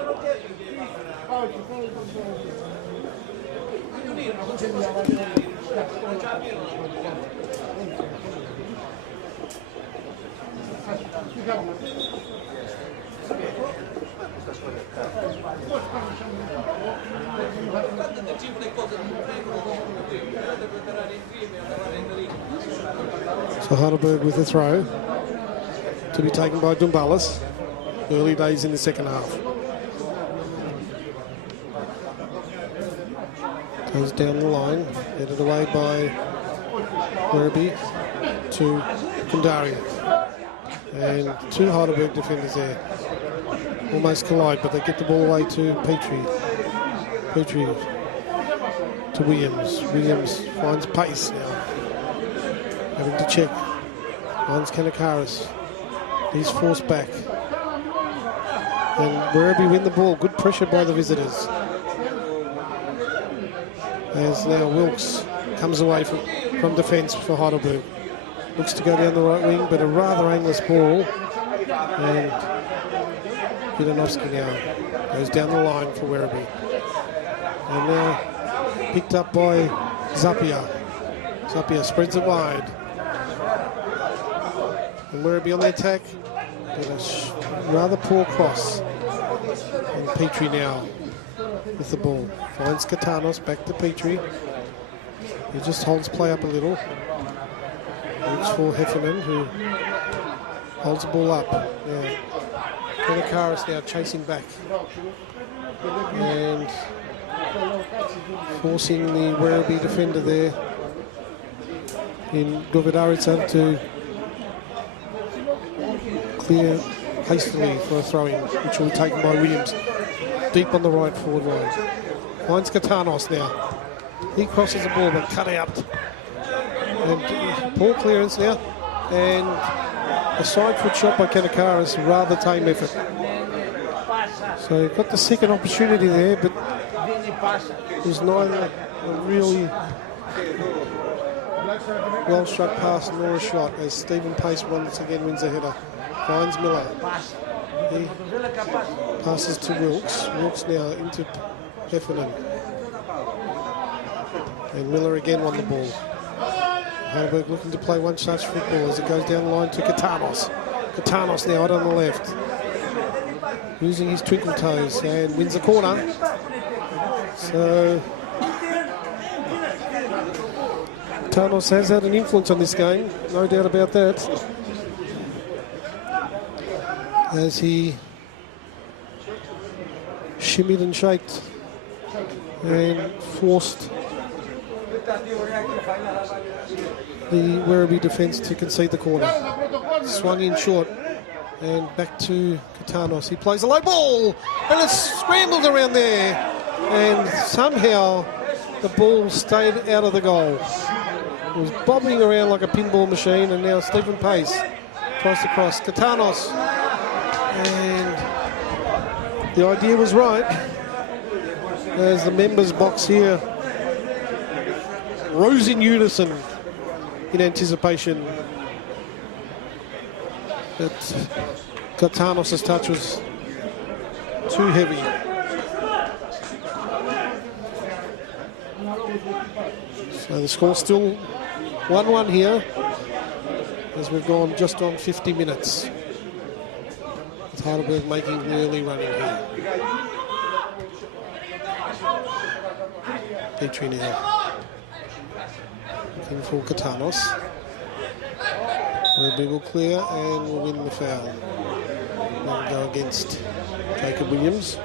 So Heidelberg with the throw to be taken by Dumbalis. Early days in the second half. Goes down the line, headed away by Werribee to Kundari. And two Heidelberg defenders there. Almost collide, but they get the ball away to Petrie. Petrie to Williams. Williams finds Pace now. Having to check. Finds Kanakaris. He's forced back. And Werribee win the ball. Good pressure by the visitors. As now Wilkes comes away from defence for Heidelberg. Looks to go down the right wing, but a rather aimless ball. And Vidanovsky now goes down the line for Werribee. And now picked up by Zappia. Zappia spreads it wide. And Werribee on the attack. But a rather poor cross. And Petrie now with the ball. Finds Katanos back to Petrie. He just holds play up a little. Looks for Heffernan, who holds the ball up. Yeah. Kanakaris now chasing back. And forcing the Werribee defender there in Govidaritsa to clear hastily for a throw-in, which will be taken by Williams. Deep on the right forward line. Finds Katanos now. He crosses the ball, but cut out. And poor clearance now. And a side foot shot by Kanakaris, rather tame effort. So got the second opportunity there, but it was neither a really well-struck pass nor a shot, as Stephen Pace once again wins a header. Finds Miller. He passes to Wilkes. Wilkes now into Heffernan. And Miller again won the ball. Heidelberg looking to play one such football as it goes down the line to Katanos. Katanos now out on the left. Using his twinkle toes and wins the corner. So Katanos has had an influence on this game, no doubt about that. As he shimmied and shaped and forced the Werribee defence to concede the corner. Swung in short and back to Katanos. He plays a low ball and it's scrambled around there, and somehow the ball stayed out of the goal. It was bobbing around like a pinball machine, and now Stephen Pace tries to cross. Katanos, and the idea was right, as the members box here rose in unison in anticipation that Katanos' touch was too heavy. So the score's still 1-1 here, as we've gone just on 50 minutes. With Heidelberg making the early running here. Petrie now looking for Katanos. Werribee will clear and will win the foul. Will go against Jacob Williams.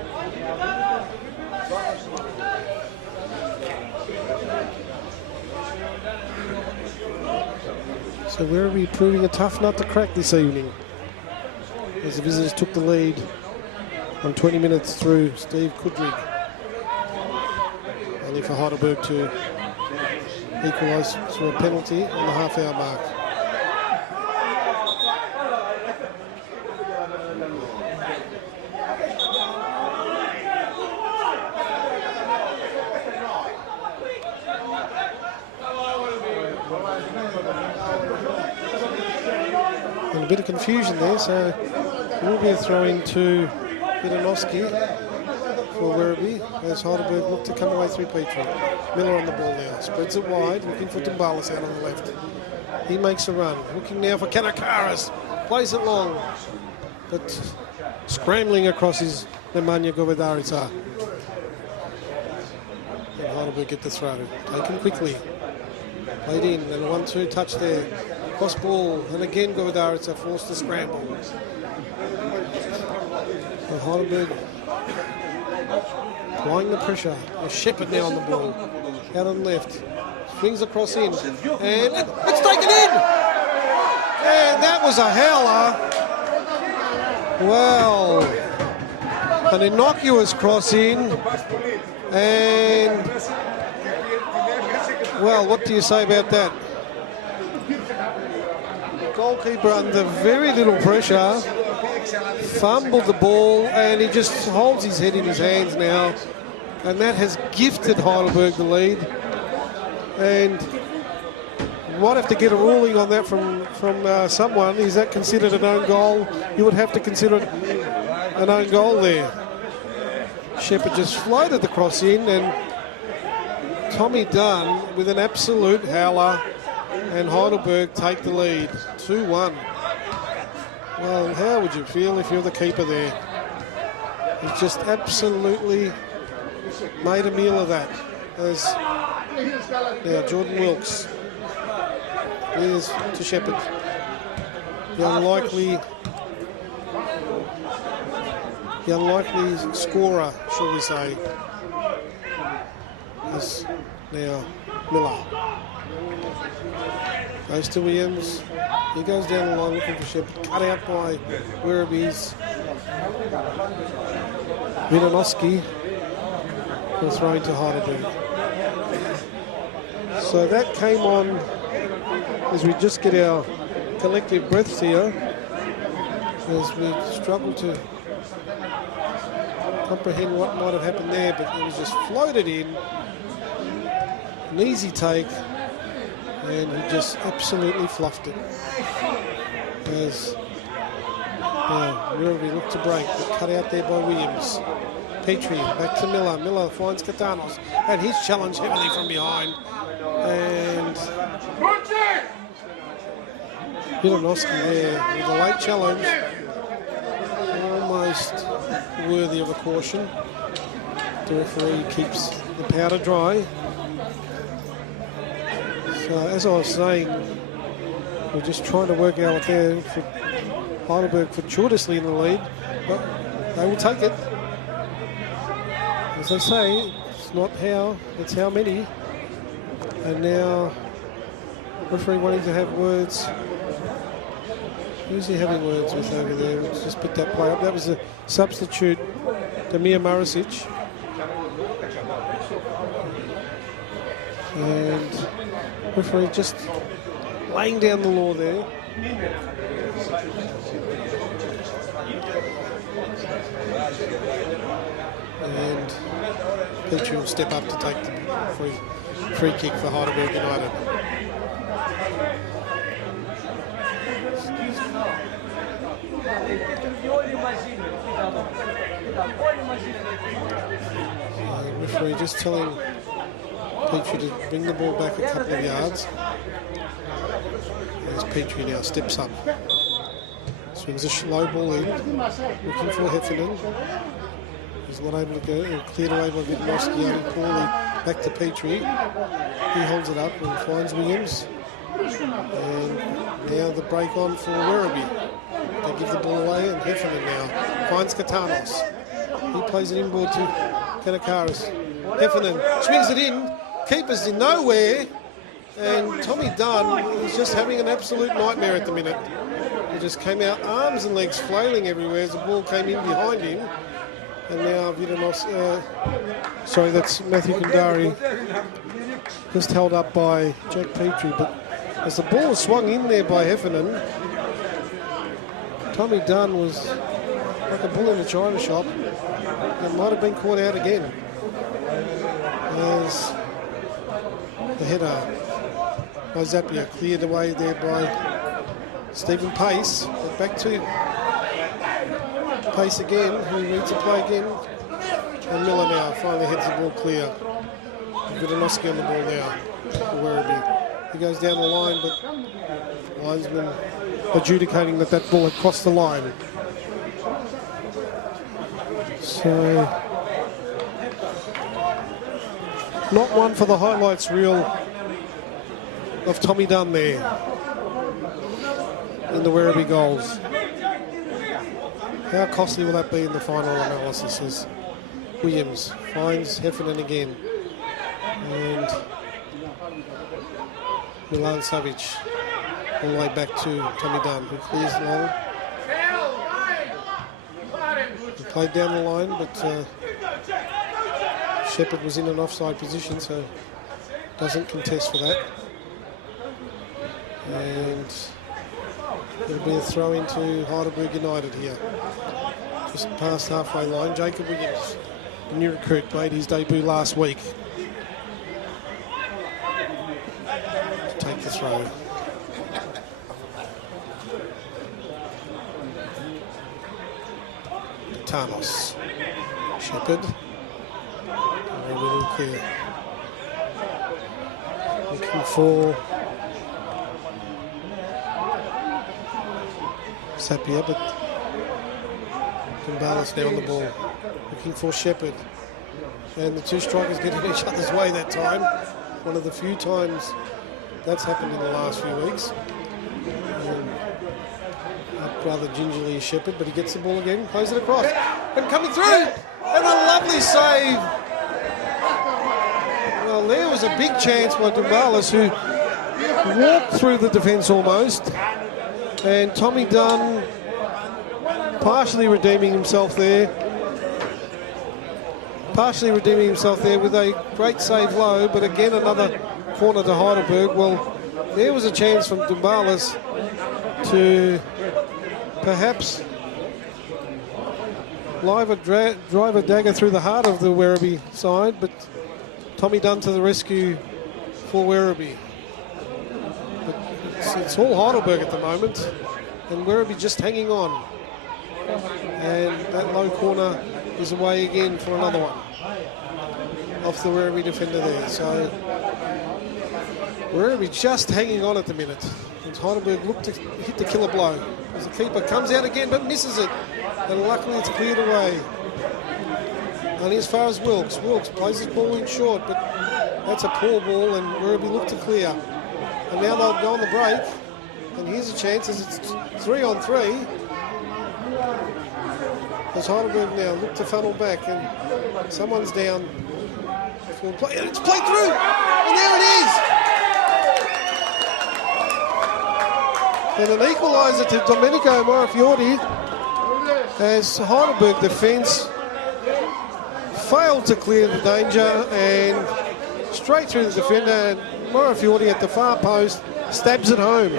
So Werribee proving a tough nut to crack this evening, as the visitors took the lead on 20 minutes through Steve Kudrig. Only for Heidelberg to equalise through a penalty on the half-hour mark. And a bit of confusion there, so it will be a throw-in to Vidanovsky for Werribee, as Heidelberg look to come away through Petrie. Miller on the ball now, spreads it wide, looking for Tumbalis out on the left. He makes a run, looking now for Kanakaris, plays it long, but scrambling across his Nemanja Govidaritsa. And Heidelberg get the throw, taken quickly, played in, and a 1-2 touch there. Cross ball, and again Govidaritsa forced to scramble. And Heidelberg applying the pressure. Shepherd now on the ball, out on the left, swings across in, and it's taken in! And that was a howler. Well, an innocuous cross in, and well, what do you say about that? Goalkeeper under very little pressure, fumbled the ball, and he just holds his head in his hands now, and that has gifted Heidelberg the lead. And might have to get a ruling on that from someone. Is that considered an own goal? You would have to consider it an own goal there. Shepherd just floated the cross in, and Tommy Dunn with an absolute howler, and Heidelberg take the lead, 2-1. Well, how would you feel if you're the keeper there? He's just absolutely made a meal of that. as now Jordan Wilkes. Here's to Shepherd. The unlikely scorer, shall we say, is now Miller. Goes to Williams. He goes down the line looking for Shepherd. Cut out by Werribee. Vidanoski will throw into Heidelberg. So that came on as we just get our collective breaths here, as we struggle to comprehend what might have happened there, but it was just floated in, an easy take, and he just absolutely fluffed it. As Werribee looked to break, but cut out there by Williams. Petrie back to Miller. Miller finds Katanos, and he's challenged heavily from behind. And Vidanoski there with a late challenge, almost worthy of a caution. The referee keeps the powder dry. So as I was saying, we're just trying to work out there for Heidelberg fortuitously in the lead, but they will take it. As I say, it's not how, it's how many. And now referee wanting to have words. Who's he having words with over there? Let's just pick that play up. That was a substitute, Damir Marisic. And referee just laying down the law there. And Petrie will step up to take the free kick for Heidelberg United. The referee just telling Petrie to bring the ball back a couple of yards. As Petrie now steps up. Swings a slow ball in, looking for Heffernan. He's not able to go, cleared away by Vidanoski, only poorly. Back to Petrie. He holds it up and finds Williams. And now the break on for Werribee. They give the ball away, and Heffernan now finds Katanos. He plays it inboard to Kanakaris. Heffernan swings it in. Keeper's in nowhere. And Tommy Dunn is just having an absolute nightmare at the minute. He just came out, arms and legs flailing everywhere as the ball came in behind him. And now that's Matthew Kandari, just held up by Jack Petrie. But as the ball was swung in there by Heffernan, Tommy Dunn was like a bull in a china shop and might have been caught out again. As the header by Zappia cleared away there by Stephen Pace. But back to Pace again, who needs to play again. And Miller now finally heads the ball clear. Vidanoski on the ball now for Werribee. He goes down the line, but linesman adjudicating that ball had crossed the line. So, not one for the highlights reel of Tommy Dunn there in the Werribee goals. How costly will that be in the final analysis as Williams finds Heffernan again. And Milan Savic all the way back to Tommy Dunn, who clears long. He played down the line, but Shepherd was in an offside position, so doesn't contest for that. And it'll be a throw into Heidelberg United here. Just past halfway line. Jacob Williams, the new recruit, made his debut last week. To take the throw. Thanos. Shepherd. A little clear. Looking for Sapia, but Gonzalez now on the ball. Looking for Shepherd. And the two strikers get in each other's way that time. One of the few times that's happened in the last few weeks. Up rather gingerly is Shepherd, but he gets the ball again, plays it across, and coming through, and a lovely save. Well, there was a big chance by Dumbalis, who walked through the defence almost, and Tommy Dunn partially redeeming himself there. With a great save low, but again another corner to Heidelberg. Well, there was a chance from Dumbalis to perhaps drive a dagger through the heart of the Werribee side, but Tommy Dunn to the rescue for Werribee. But it's all Heidelberg at the moment, and Werribee just hanging on. And that low corner is away again for another one off the Werribee defender there. So Werribee just hanging on at the minute. And Heidelberg looked to hit the killer blow as the keeper comes out again but misses it, and luckily it's cleared away. Only as far as Wilkes. Wilkes plays his ball in short, but that's a poor ball, and Werribee look to clear. And now they'll go on the break, and here's a chance as it's 3-on-3. As Heidelberg now look to funnel back, and someone's down. Play, and it's played through, and there it is. And an equaliser to Domenico Morifiordi as Heidelberg defence failed to clear the danger, and straight through the defender, and Morifiordi at the far post stabs it home.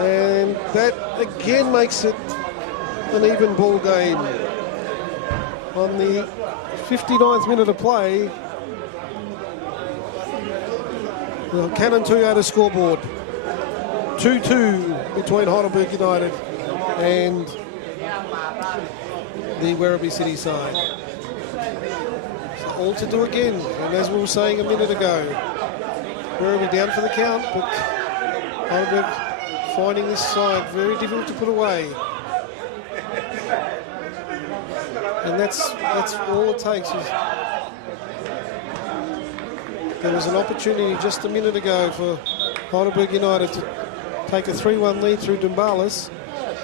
And that again makes it an even ball game. On the 59th minute of play, the Cannon 2 out of scoreboard. 2-2 between Heidelberg United and the Werribee City side. So all to do again, and as we were saying a minute ago, Werribee down for the count, but Heidelberg finding this side very difficult to put away. And that's all it takes. There was an opportunity just a minute ago for Heidelberg United to take a 3-1 lead through Dumbalis,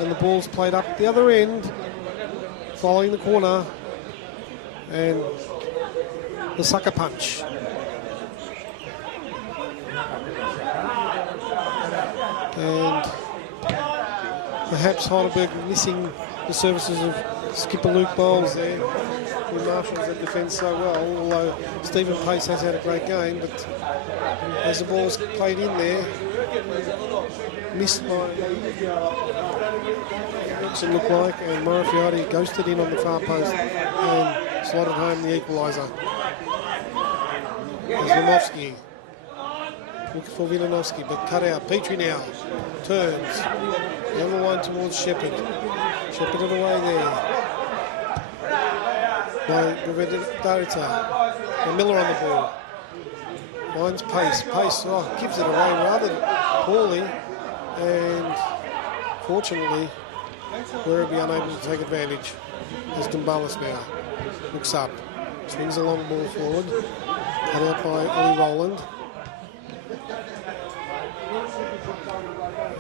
and the ball's played up the other end, following the corner, and the sucker punch. And perhaps Heidelberg missing the services of skipper Luke Bowles there, who marshals that defence so well, although Stephen Pace has had a great game, but as the ball's played in there, missed by Wilson looked like, and Morifiordi ghosted in on the far post and slotted home the equaliser. As Lemovsky looking for Vilanovsky, but cut out. Petrie now turns down the line towards Shepherd. Shepherd it away there by Darita. And Miller on the ball. Finds Pace. Pace gives it away rather poorly, and fortunately Werribee unable to take advantage as Dumbalis now looks up. Swings a long ball forward. Cut out by Ollie Rowland.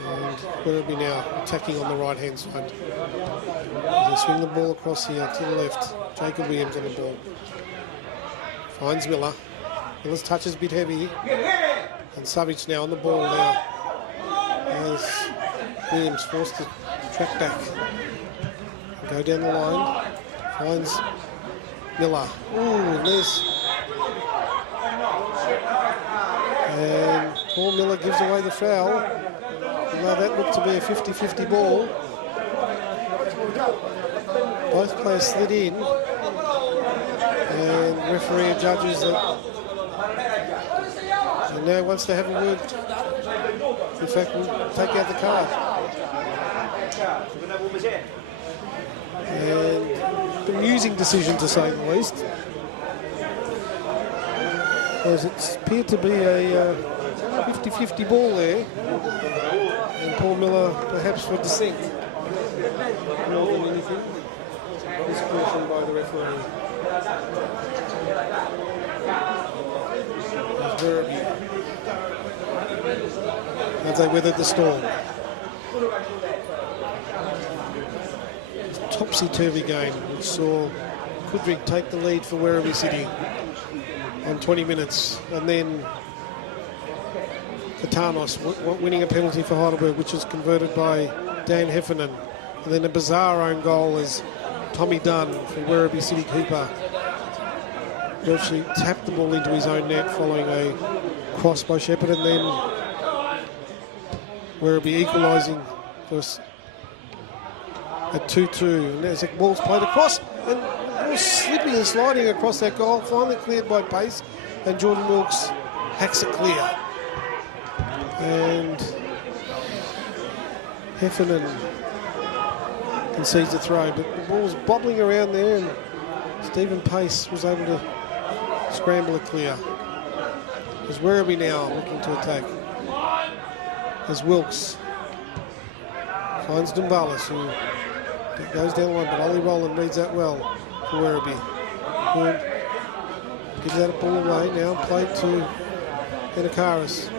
And Werribee now attacking on the right-hand side. They swing the ball across here to the left. Jacob Williams on the ball. Finds Miller. Miller's touch is a bit heavy. And Savage now on the ball now. As Williams forced to track back. Go down the line. Finds Miller. Ooh, there's... And Paul Miller gives away the foul. Although that looked to be a 50-50 ball. Both players slid in. And referee judges that. And now wants to have a word. In fact, we'll take out the card. And amusing decision, to say the least. As it appeared to be a 50-50 ball there. And Paul Miller perhaps for dissent more than anything. This caution by the referee. Have they weathered the storm? Topsy-turvy game, which saw Kudrick take the lead for Werribee City on 20 minutes, and then Katanos winning a penalty for Heidelberg, which was converted by Dan Heffernan, and then a bizarre own goal as Tommy Dunn for Werribee City keeper virtually tapped the ball into his own net following a cross by Shepherd, and then Werribee equalising at 2-2. And as the ball's played across, and the ball slipping and sliding across that goal, finally cleared by pace, and Jordan Wilkes hacks it clear. And Heffernan concedes the throw, but the ball was bobbling around there, and Stephen Pace was able to scramble it clear. As Werribee now looking to attack. As Wilkes finds Dumbalis, who goes down the line, but Ollie Rowland reads that well for Werribee. Gives that a ball away now, played to Enakaris.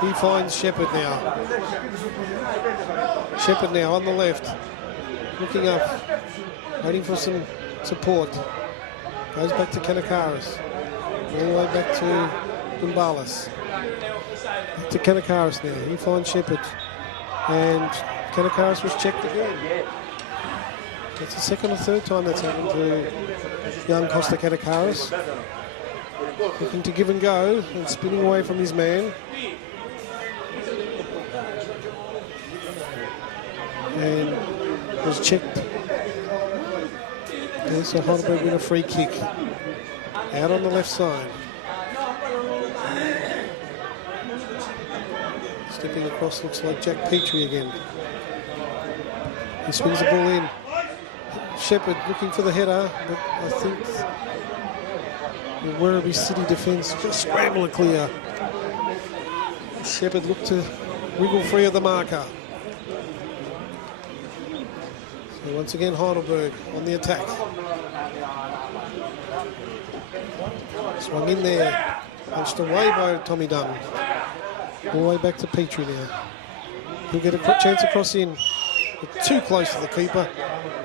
He finds Shepherd now. Shepherd now on the left, looking up, waiting for some support. Goes back to Kanakaris. All the way back to Dumbalis. Back to Kanakaris now. He finds Shepherd. And Kanakaris was checked again. That's the second or third time that's happened to young Costa Kanakaris. Looking to give and go and spinning away from his man. And was checked. And so Heidelberg win a free kick. Out on the left side. Stepping across looks like Jack Petrie again. He swings the ball in. Shepherd looking for the header, but I think the Werribee City defence just scramble it clear. Shepherd looked to wriggle free of the marker. So once again Heidelberg on the attack. Swung in there, punched away by Tommy Dunn. All the way back to Petrie now. He'll get a chance to cross in, but too close to the keeper.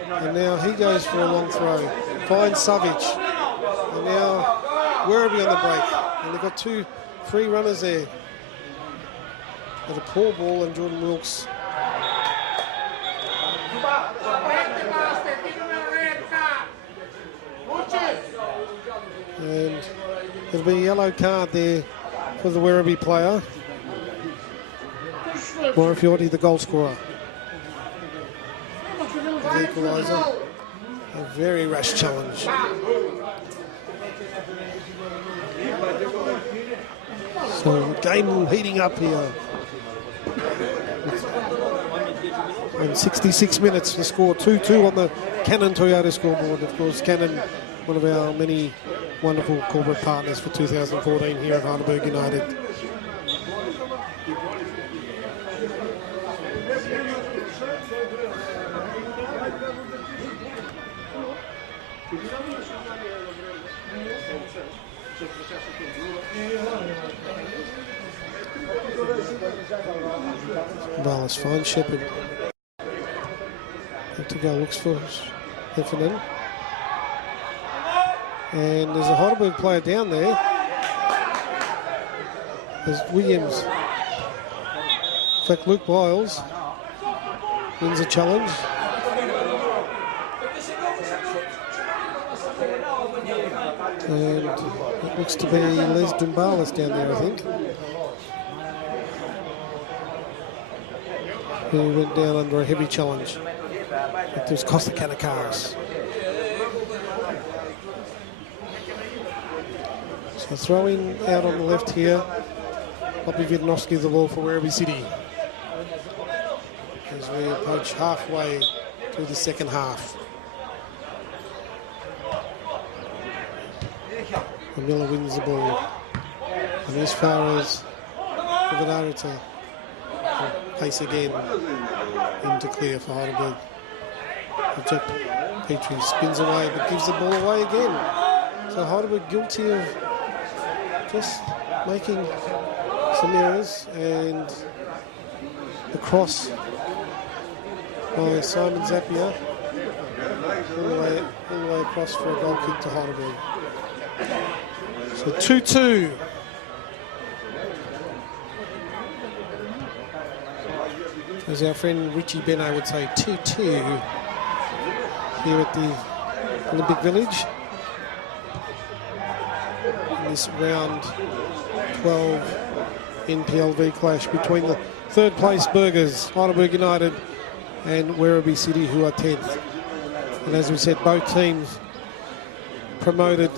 And now he goes for a long throw. Finds Savage. And now Werribee on the break. And they've got two free runners there. With a poor ball, and Jordan Wilkes. And there'll be a yellow card there for the Werribee player. Morifiorti, the goal scorer. The equaliser. A very rash challenge. So the game heating up here. In 66 minutes, the score 2-2 on the Canon Toyota scoreboard. Of course, Canon, one of our many wonderful corporate partners for 2014 here at Heidelberg United. Ballas finds Shepherd. Back to go, looks for Heffernan. And there's a Heidelberg player down there. There's Williams. In fact, Luke Wiles wins a challenge. And it looks to be Les Dumbalis down there, I think. Who went down under a heavy challenge. It was Costa Kanakaris. So throwing out on the left here. Bobby Vidnovsky the ball for Werribee City. As we approach halfway through the second half. And Miller wins the ball. And as far as Vidara to pace again into clear for Heidelberg. Jack Petrie spins away but gives the ball away again. So Heidelberg guilty of just making some errors, and the cross by Simon Zappia all the way across for a goal kick to Heidelberg. So 2-2. As our friend Richie Beno would say, 2-2 here at the Olympic Village. In this round 12 NPLV clash between the third place Burgers, Heidelberg United, and Werribee City, who are 10th. And as we said, both teams promoted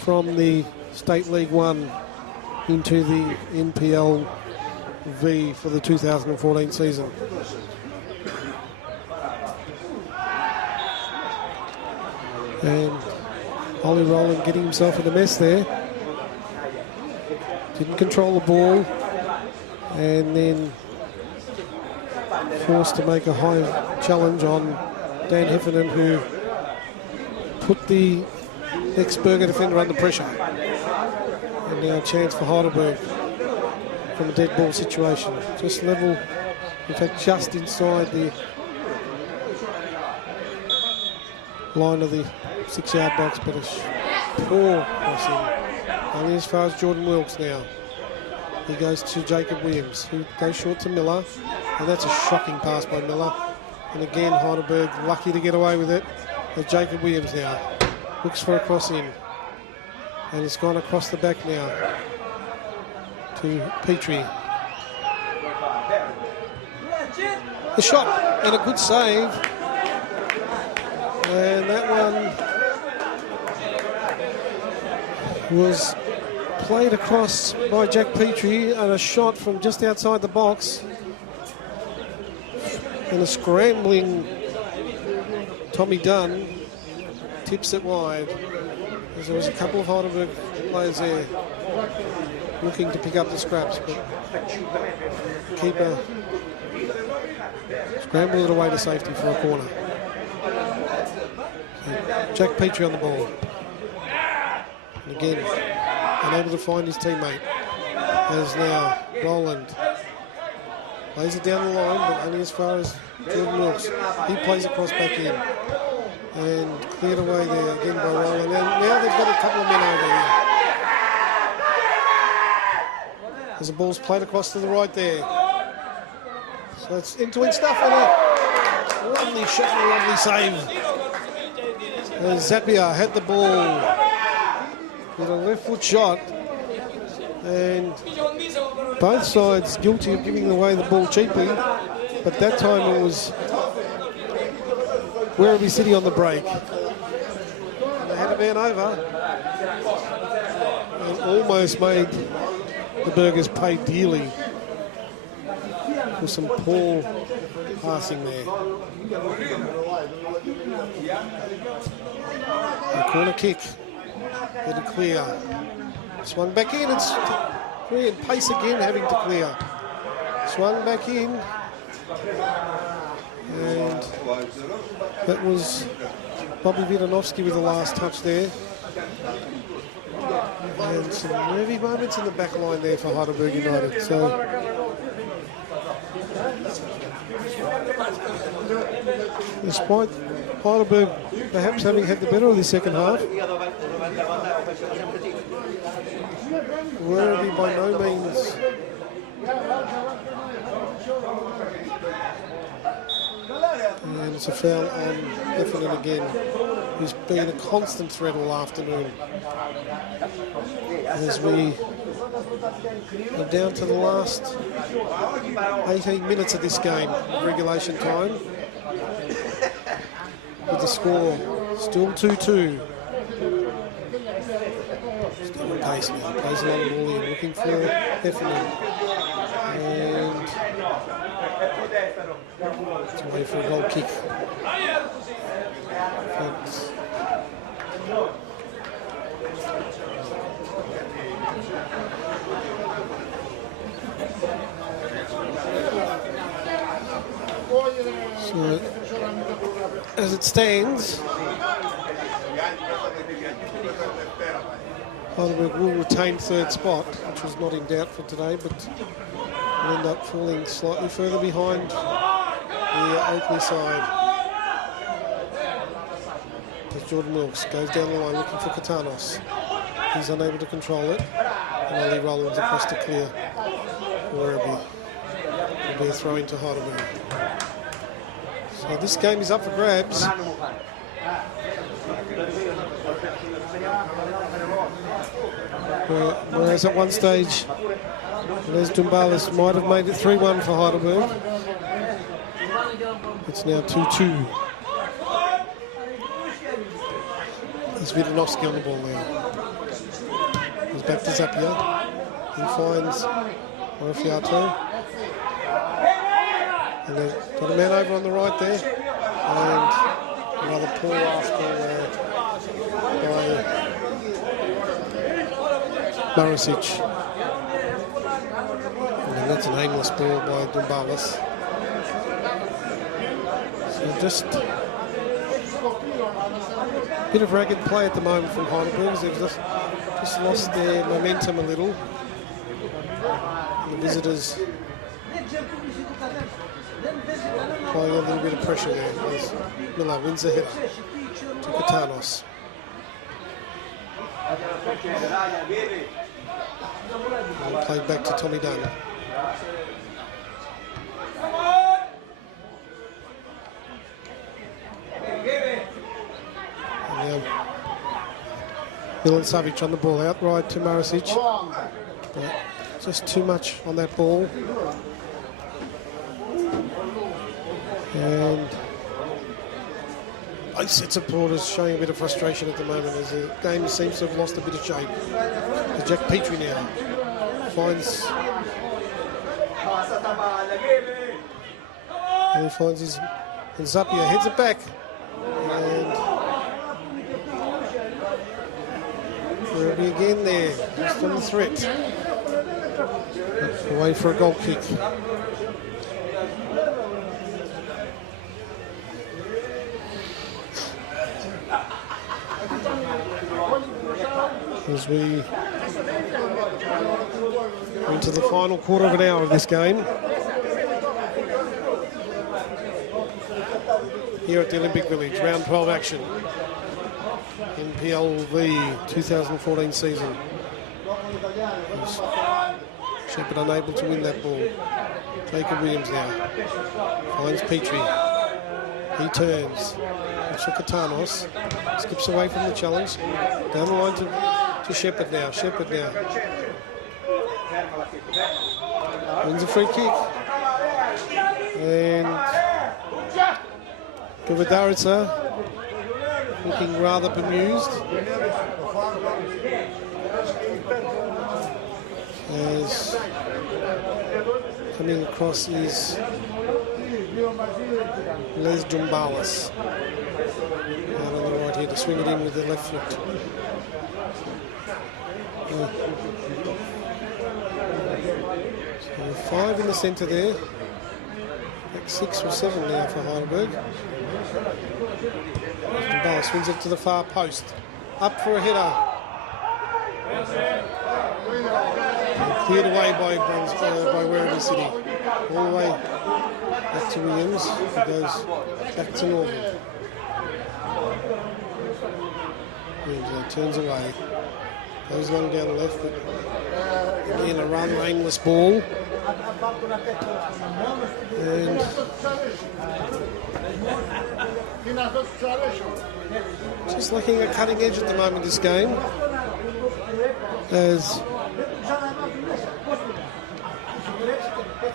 from the State League 1 into the NPLV for the 2014 season. And Ollie Rowland getting himself in a mess there. Didn't control the ball, and then forced to make a high challenge on Dan Heffernan, who put the ex-Burger defender under pressure. And now a chance for Heidelberg from a dead ball situation. Just level, in fact, just inside the line of the 6-yard box, but a poor crossing. Only as far as Jordan Wilkes now. He goes to Jacob Williams, who goes short to Miller, and that's a shocking pass by Miller. And again, Heidelberg lucky to get away with it. But Jacob Williams now looks for a cross in, and it's gone across the back now to Petrie. The shot and a good save, and that one was played across by Jack Petrie, and a shot from just outside the box, and a scrambling Tommy Dunn tips it wide, as there was a couple of Heidelberg players there looking to pick up the scraps, but keeper scrambled it away to safety for a corner. So Jack Petrie on the ball, and again unable to find his teammate, as now Rowland lays it down the line, but only as far as Jordan Wilkes. He plays across back in, and cleared away there again by Rowland. And now they've got a couple of men over here. As the ball's played across to the right there. So it's end-to-end stuff, and a lovely shot and a lovely save. As Zappia had the ball with a left foot shot, and both sides guilty of giving away the ball cheaply, but that time it was Werribee City on the break. And they had a man over and almost made the Burgers pay dearly for some poor passing there. A corner kick. Let it clear. Swung back in. It's free and Pace again having to clear. Swung back in. And that was Bobby Vidanovsky with the last touch there. And some nervy moments in the back line there for Heidelberg United. So despite Heidelberg perhaps having had the better of the second half, Werribee by no means and it's a foul on Heffernan again, who's been a constant threat all afternoon. As we are down to the last 18 minutes of this game, regulation time, with the score still 2-2. Still in pace now, plays a lot of ball in, looking for Heffernan, and it's away for a goal kick. So, as it stands, Heidelberg will retain third spot, which was not in doubt for today, but will end up falling slightly further behind the Oakley side. As Jordan Wilkes goes down the line looking for Katanos. He's unable to control it. And Ollie Rollins across to clear for Werribee. It'll be a throw into Heidelberg. So this game is up for grabs. Whereas at one stage, Les Dumbalis might have made it 3-1 for Heidelberg. It's now 2-2. There's Vidanovsky on the ball now. He's back to Zappia. He finds Morifiato. And they've got a man over on the right there. And another poor last ball by Maricic. And that's an aimless ball by Dumbalis. So just a bit of ragged play at the moment from Heidelberg. They've just lost their momentum a little. And the visitors applying a little bit of pressure there as Miller wins the header to Katanos. And played back to Tommy Dunn. And now Milan Savic on the ball, out right to Maricic. But just too much on that ball. And both sets of supporters showing a bit of frustration at the moment as the game seems to have lost a bit of shape. As Jack Petrie now finds... And he finds his... And Zappia heads it back. And... Werribee again there, just on the threat. Away for a goal kick. As we into the final quarter of an hour of this game here at the Olympic Village, round 12 action in PLV 2014 season. Shepherd unable to win that ball. Jacob Williams now finds Petrie. He turns. For Katanos, skips away from the challenge, down the line to Shepherd now. Shepherd now wins a free kick, and Gavadaritsa looking rather bemused as coming across is Les Dumbalis. Out on the right here to swing it in with the left foot. So 5 in the centre there. Like 6 or 7 now for Heidelberg. Dumbalis swings it to the far post. Up for a header. And cleared away by Werribee City. All the way back to Williams. It goes back to Northern. And turns away. Goes long down the left, but again a rather aimless ball. And just looking at cutting edge at the moment this game. As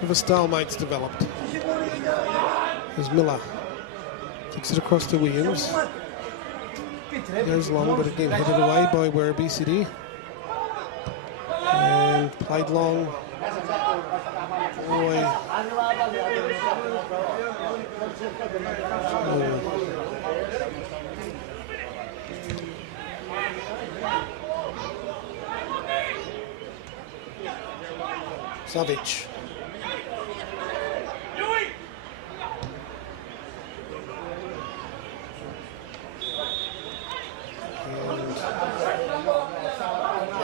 the stalemate's developed. As Miller kicks it across to Williams. Goes long, but again headed away by Werribee City. And played long. All the way. Savic.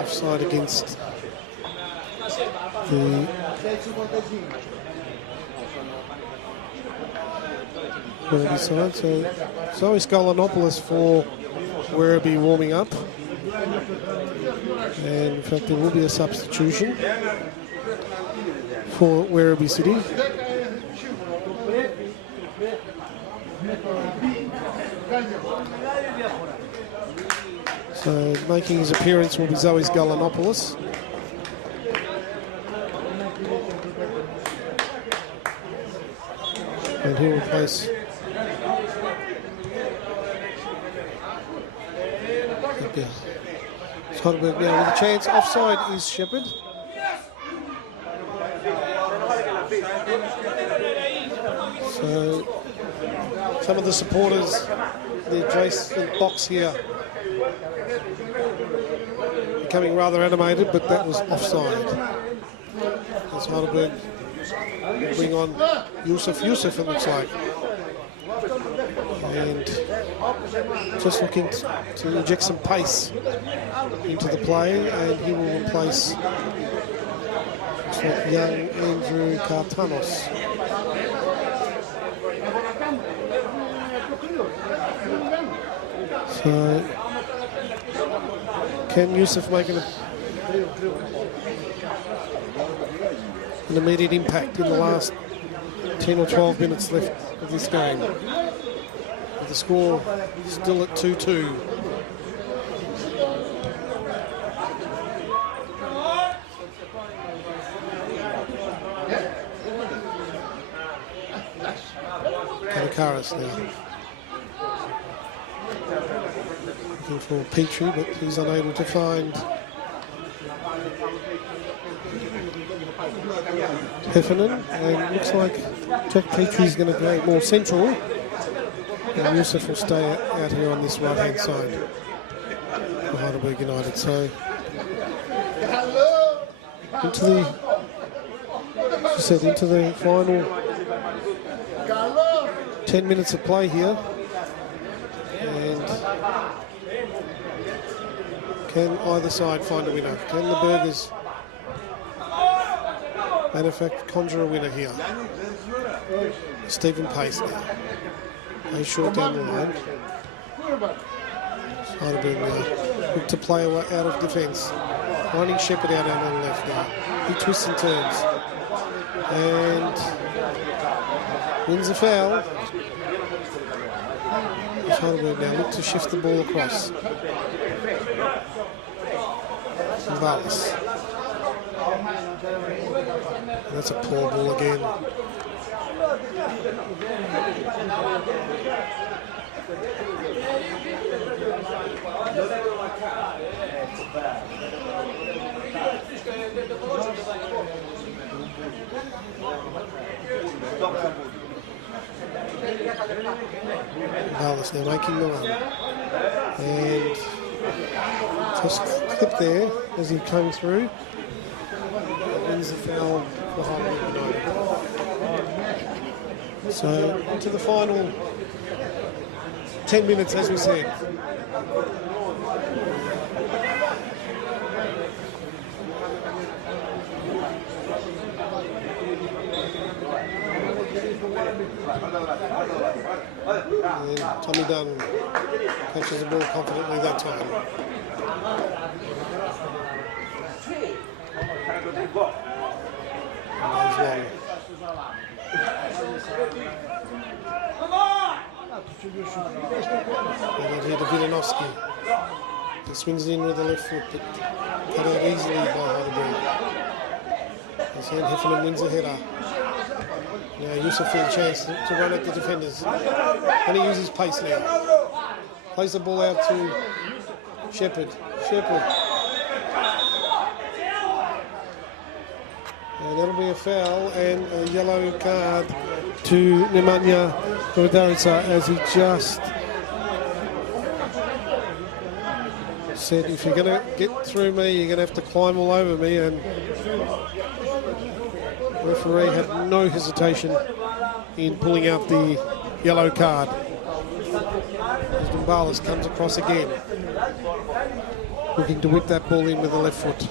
offside against the Werribee side. So Zoe Skolanopoulos for Werribee warming up. And in fact, there will be a substitution for Werribee City. So making his appearance will be Zoe Skolanopoulos. And he'll replace Heidelberg now with a chance. Offside is Shepherd. So some of the supporters, the adjacent box here, becoming rather animated, but that was offside. As Heidelberg bring on Yusuf, it looks like. And just looking to inject some pace into the play, and he will replace young Andrew Cartanos. So can Yusuf make an immediate impact in the last 10 or 12 minutes left of this game? With the score still at 2-2. Kanakaris now. Looking for Petrie, but he's unable to find Heffernan, and looks like Jack Petrie's going to go more central, and Yusuf will stay out here on this right-hand side for Heidelberg United. So into the final 10 minutes of play here, and can either side find a winner? Can the Burgers and in fact conjure a winner here? Stephen Pace now. He's short down the line. Heidelberg now look to play out of defence. Finding Shepherd out on the left now. He twists and turns. And wins the foul. Heidelberg now look to shift the ball across. Vallis. That's a poor ball again. Vallis now making the run. And just clipped there as he came through. Wins the foul for Heidelberg United. So into the final 10 minutes, as we said. And Tommy Dunn catches the ball confidently that time. And here to Vidanovsky. He swings in with the left foot, but cut out easily by Heidelberg. As Heffernan wins the header. Now Yusuf for a chance to run at the defenders. And he uses pace now. Plays the ball out to Shepherd. And that'll be a foul and a yellow card to Nemanja Vodaritsa, as he just said, if you're going to get through me, you're going to have to climb all over me. And the referee had no hesitation in pulling out the yellow card. As Dumbalis comes across again. looking to whip that ball in with the left foot.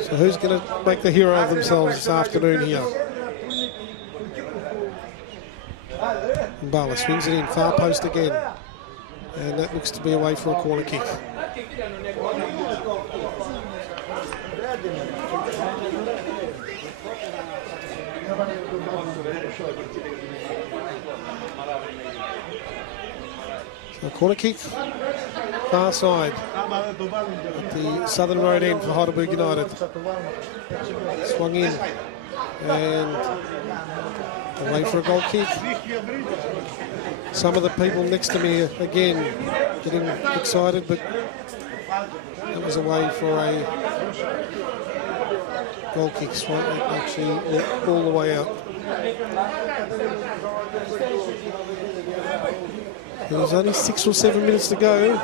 So who's going to make the hero of themselves this afternoon here? Mbala swings it in, far post again. And that looks to be away for a corner kick. So corner kick, far side at the southern road end for Heidelberg United. Swung in and away for a goal kick. Some of the people next to me again getting excited, but it was away for a goal kick. Swung actually all the way out. There's only 6 or 7 minutes to go.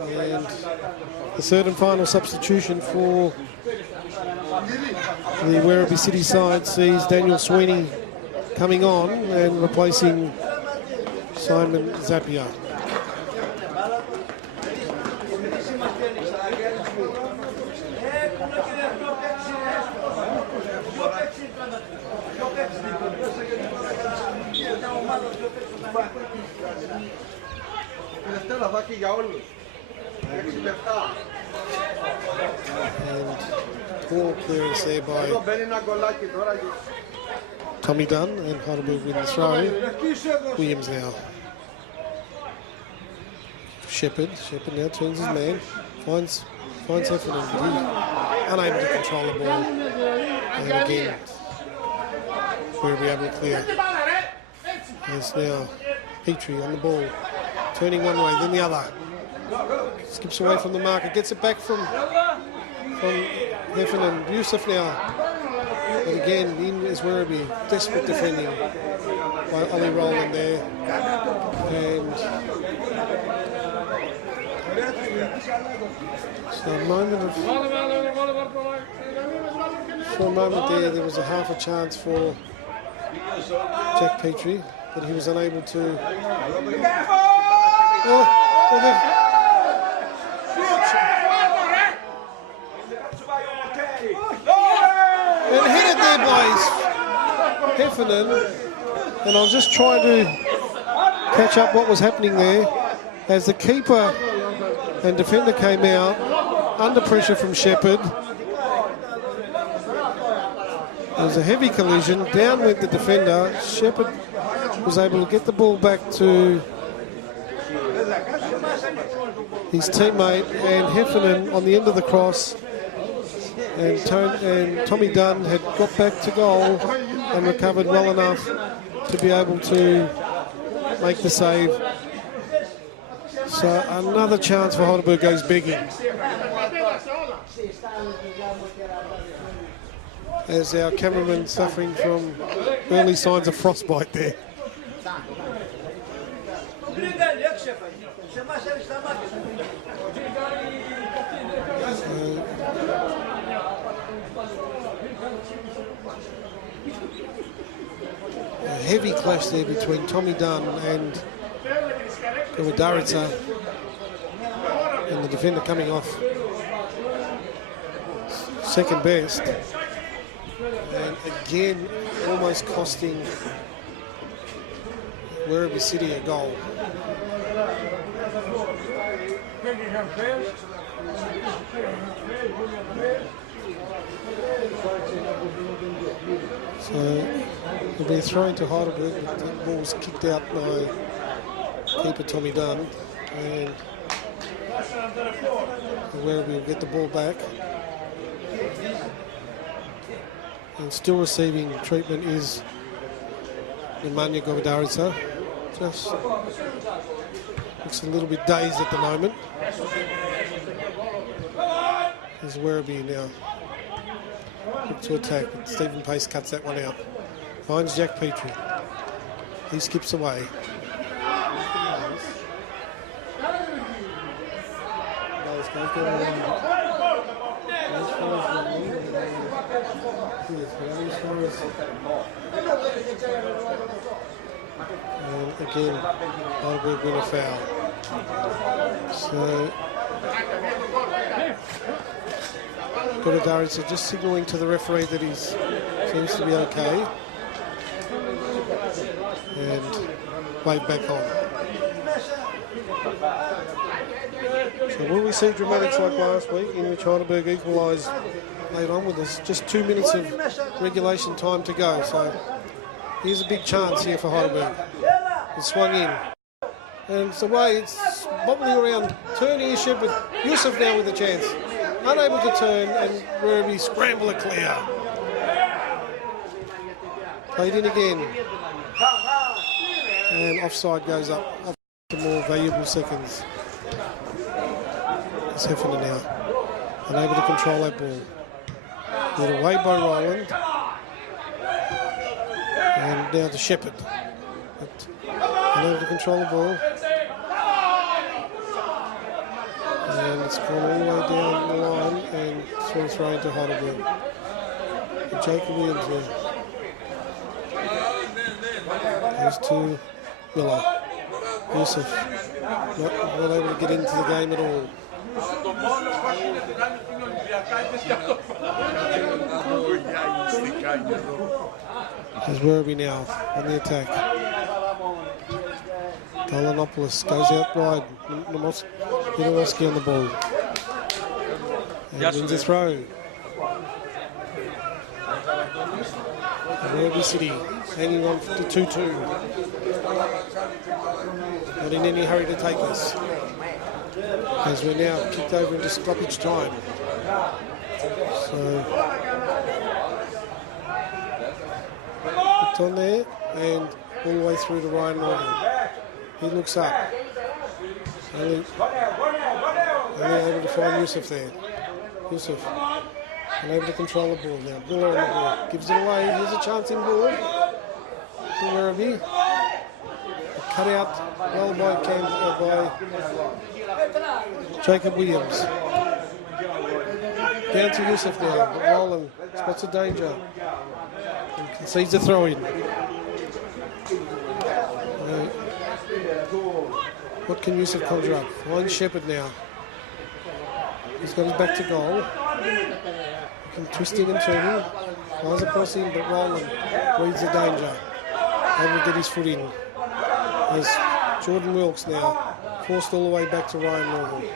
And the third and final substitution for the Werribee City side sees Daniel Sweeney coming on and replacing Simon Zapier. And poor clearance there by Tommy Dunn, and Heidelberg with the throw. Williams now. Shepherd now turns his man, finds Heffernan, but he's unable to control the ball. And again, we'll be able to clear. There's now Petrie on the ball, turning one way, then the other. Skips away from the marker, gets it back from Heffernan. Yusuf now. But again, in is Werribee. Desperate defending by Ollie Rowland there. And so for a moment there was a half a chance for Jack Petrie, but he was unable to. And headed there by Heffernan, and I was just trying to catch up what was happening there as the keeper and defender came out under pressure from Shepherd. There was a heavy collision, down went the defender. Shepherd was able to get the ball back to his teammate, and Heffernan on the end of the cross, and Tommy Dunn had got back to goal and recovered well enough to be able to make the save. So another chance for Heidelberg goes begging, as our cameraman suffering from early signs of frostbite there. A heavy clash there between Tommy Dunn and Govidaritsa, and the defender coming off second best, and again almost costing Werribee City a goal. So it'll be thrown to Heidelberg, but the ball was kicked out by keeper Tommy Dunn, and Werribee will get the ball back. And still receiving treatment is Nemanja Govidaritsa. Just looks a little bit dazed at the moment. There's Werribee now. Look to attack, but Stephen Pace cuts that one out. Finds Jack Petrie. He skips away. And again, Heidelberg win a foul. So, Goddard's just signalling to the referee that he seems to be okay. And wave back on. So will we see dramatics like last week in which Heidelberg equalised late on with us? Just 2 minutes of regulation time to go. So here's a big chance here for Heidelberg. It's swung in. And it's away, it's bobbling around, turning his ship with Yusuf now with a chance. Unable to turn, and Werribee scramble it clear. Played in again. And offside goes up to more valuable seconds. It's Heffernan now. Unable to control that ball. Led away by Rowland. And now to Shepherd. But unable to control the ball. And it's gone all the way down the line and thrown into Heidelberg. And Jacob Williams there. Goes to Miller. Yusuf not able to get into the game at all. There's Werribee now on the attack. Galanopoulos goes out wide. Middlewski on the ball. And wins a throw. Werribee City hanging on to 2-2. Not in any hurry to take this. As we're now kicked over into stoppage time. So it's on there and all the way through to Ryan Morgan. He looks up. Only able to find Yusuf there. Yusuf unable to control the ball now. Miller on the ball. Gives it away. Here's a chance in ball for Werribee. Cut out well by Jacob Williams. Down to Yusuf now. But Rowland spots a danger. And concedes a throw in. What can Yusuf conjure up? Finds Shepherd now. He's got his back to goal. Twisting and turning. Flies across him, but Rowland reads the danger. Able to get his foot in. There's Jordan Wilkes now. Forced all the way back to Ryan Morgan.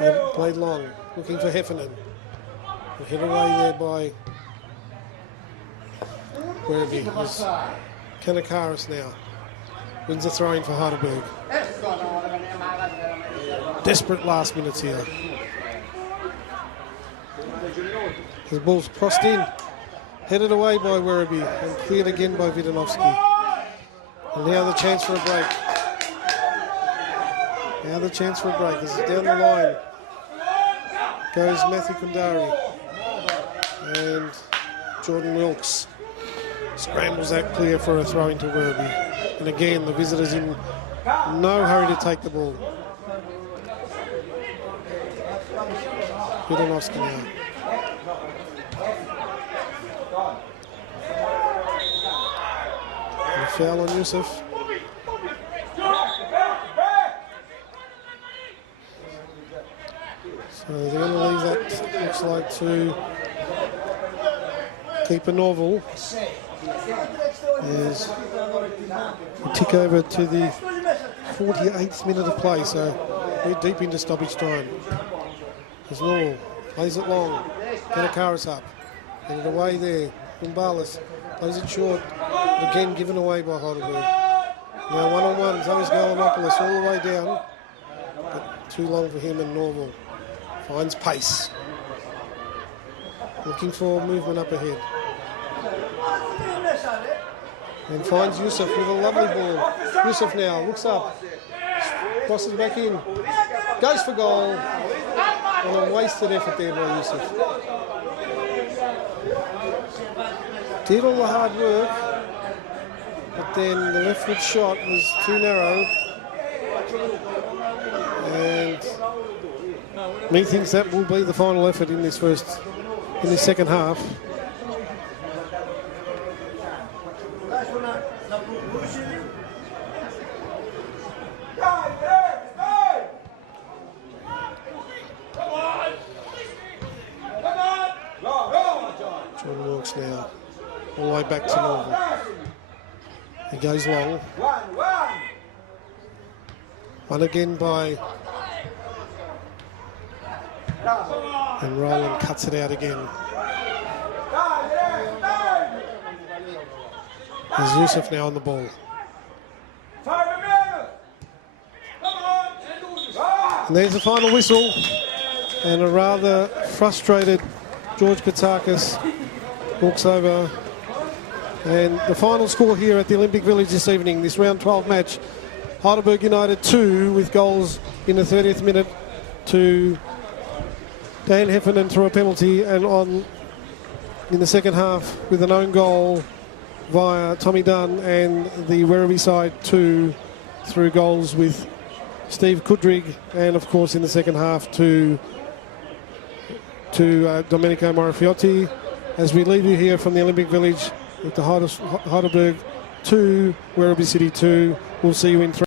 And played long. Looking for Heffernan. Hit away there by Werribee. Kanakaris now. Wins a throw-in for Heidelberg. Desperate last minutes here. The ball's crossed in. Headed away by Werribee and cleared again by Vidanovsky. And now the chance for a break. Now the chance for a break. This is down the line. Goes Matthew Kundari. And Jordan Wilkes scrambles that clear for a throw into Werribee. And again, the visitors in no hurry to take the ball. Vidanovsky now. And a foul on Yusuf. So they're going to leave that, looks like, to keeper Norval. As we tick over to the 48th minute of play, so we're deep into stoppage time. As Norval plays it long, Kanakaris up, and it away there. Umbalis plays it short, but again given away by Heidelberg. Now one-on-one, Zoe's Galanopoulos all the way down, but too long for him, and Norval finds pace. Looking for movement up ahead. And finds Yusuf with a lovely ball. Yusuf now looks up, crosses back in, goes for goal. On a wasted effort there by Yusuf. Did all the hard work, but then the left foot shot was too narrow And methinks that will be the final effort in this second half. Jordan Wilkes now all the way back to Norval. He goes long. One again by... And Roland cuts it out again. There's Yusuf now on the ball. And there's the final whistle. And a rather frustrated George Katakis walks over. And the final score here at the Olympic Village this evening, this round 12 match, Heidelberg United 2 with goals in the 30th minute to Dan Heffernan through a penalty, and on in the second half with an own goal via Tommy Dunn, and the Werribee side 2 through goals with Steve Kudrig, and of course in the second half to Domenico Morifiotti. As we leave you here from the Olympic Village with the Heidelberg 2, Werribee City 2, we'll see you in 3.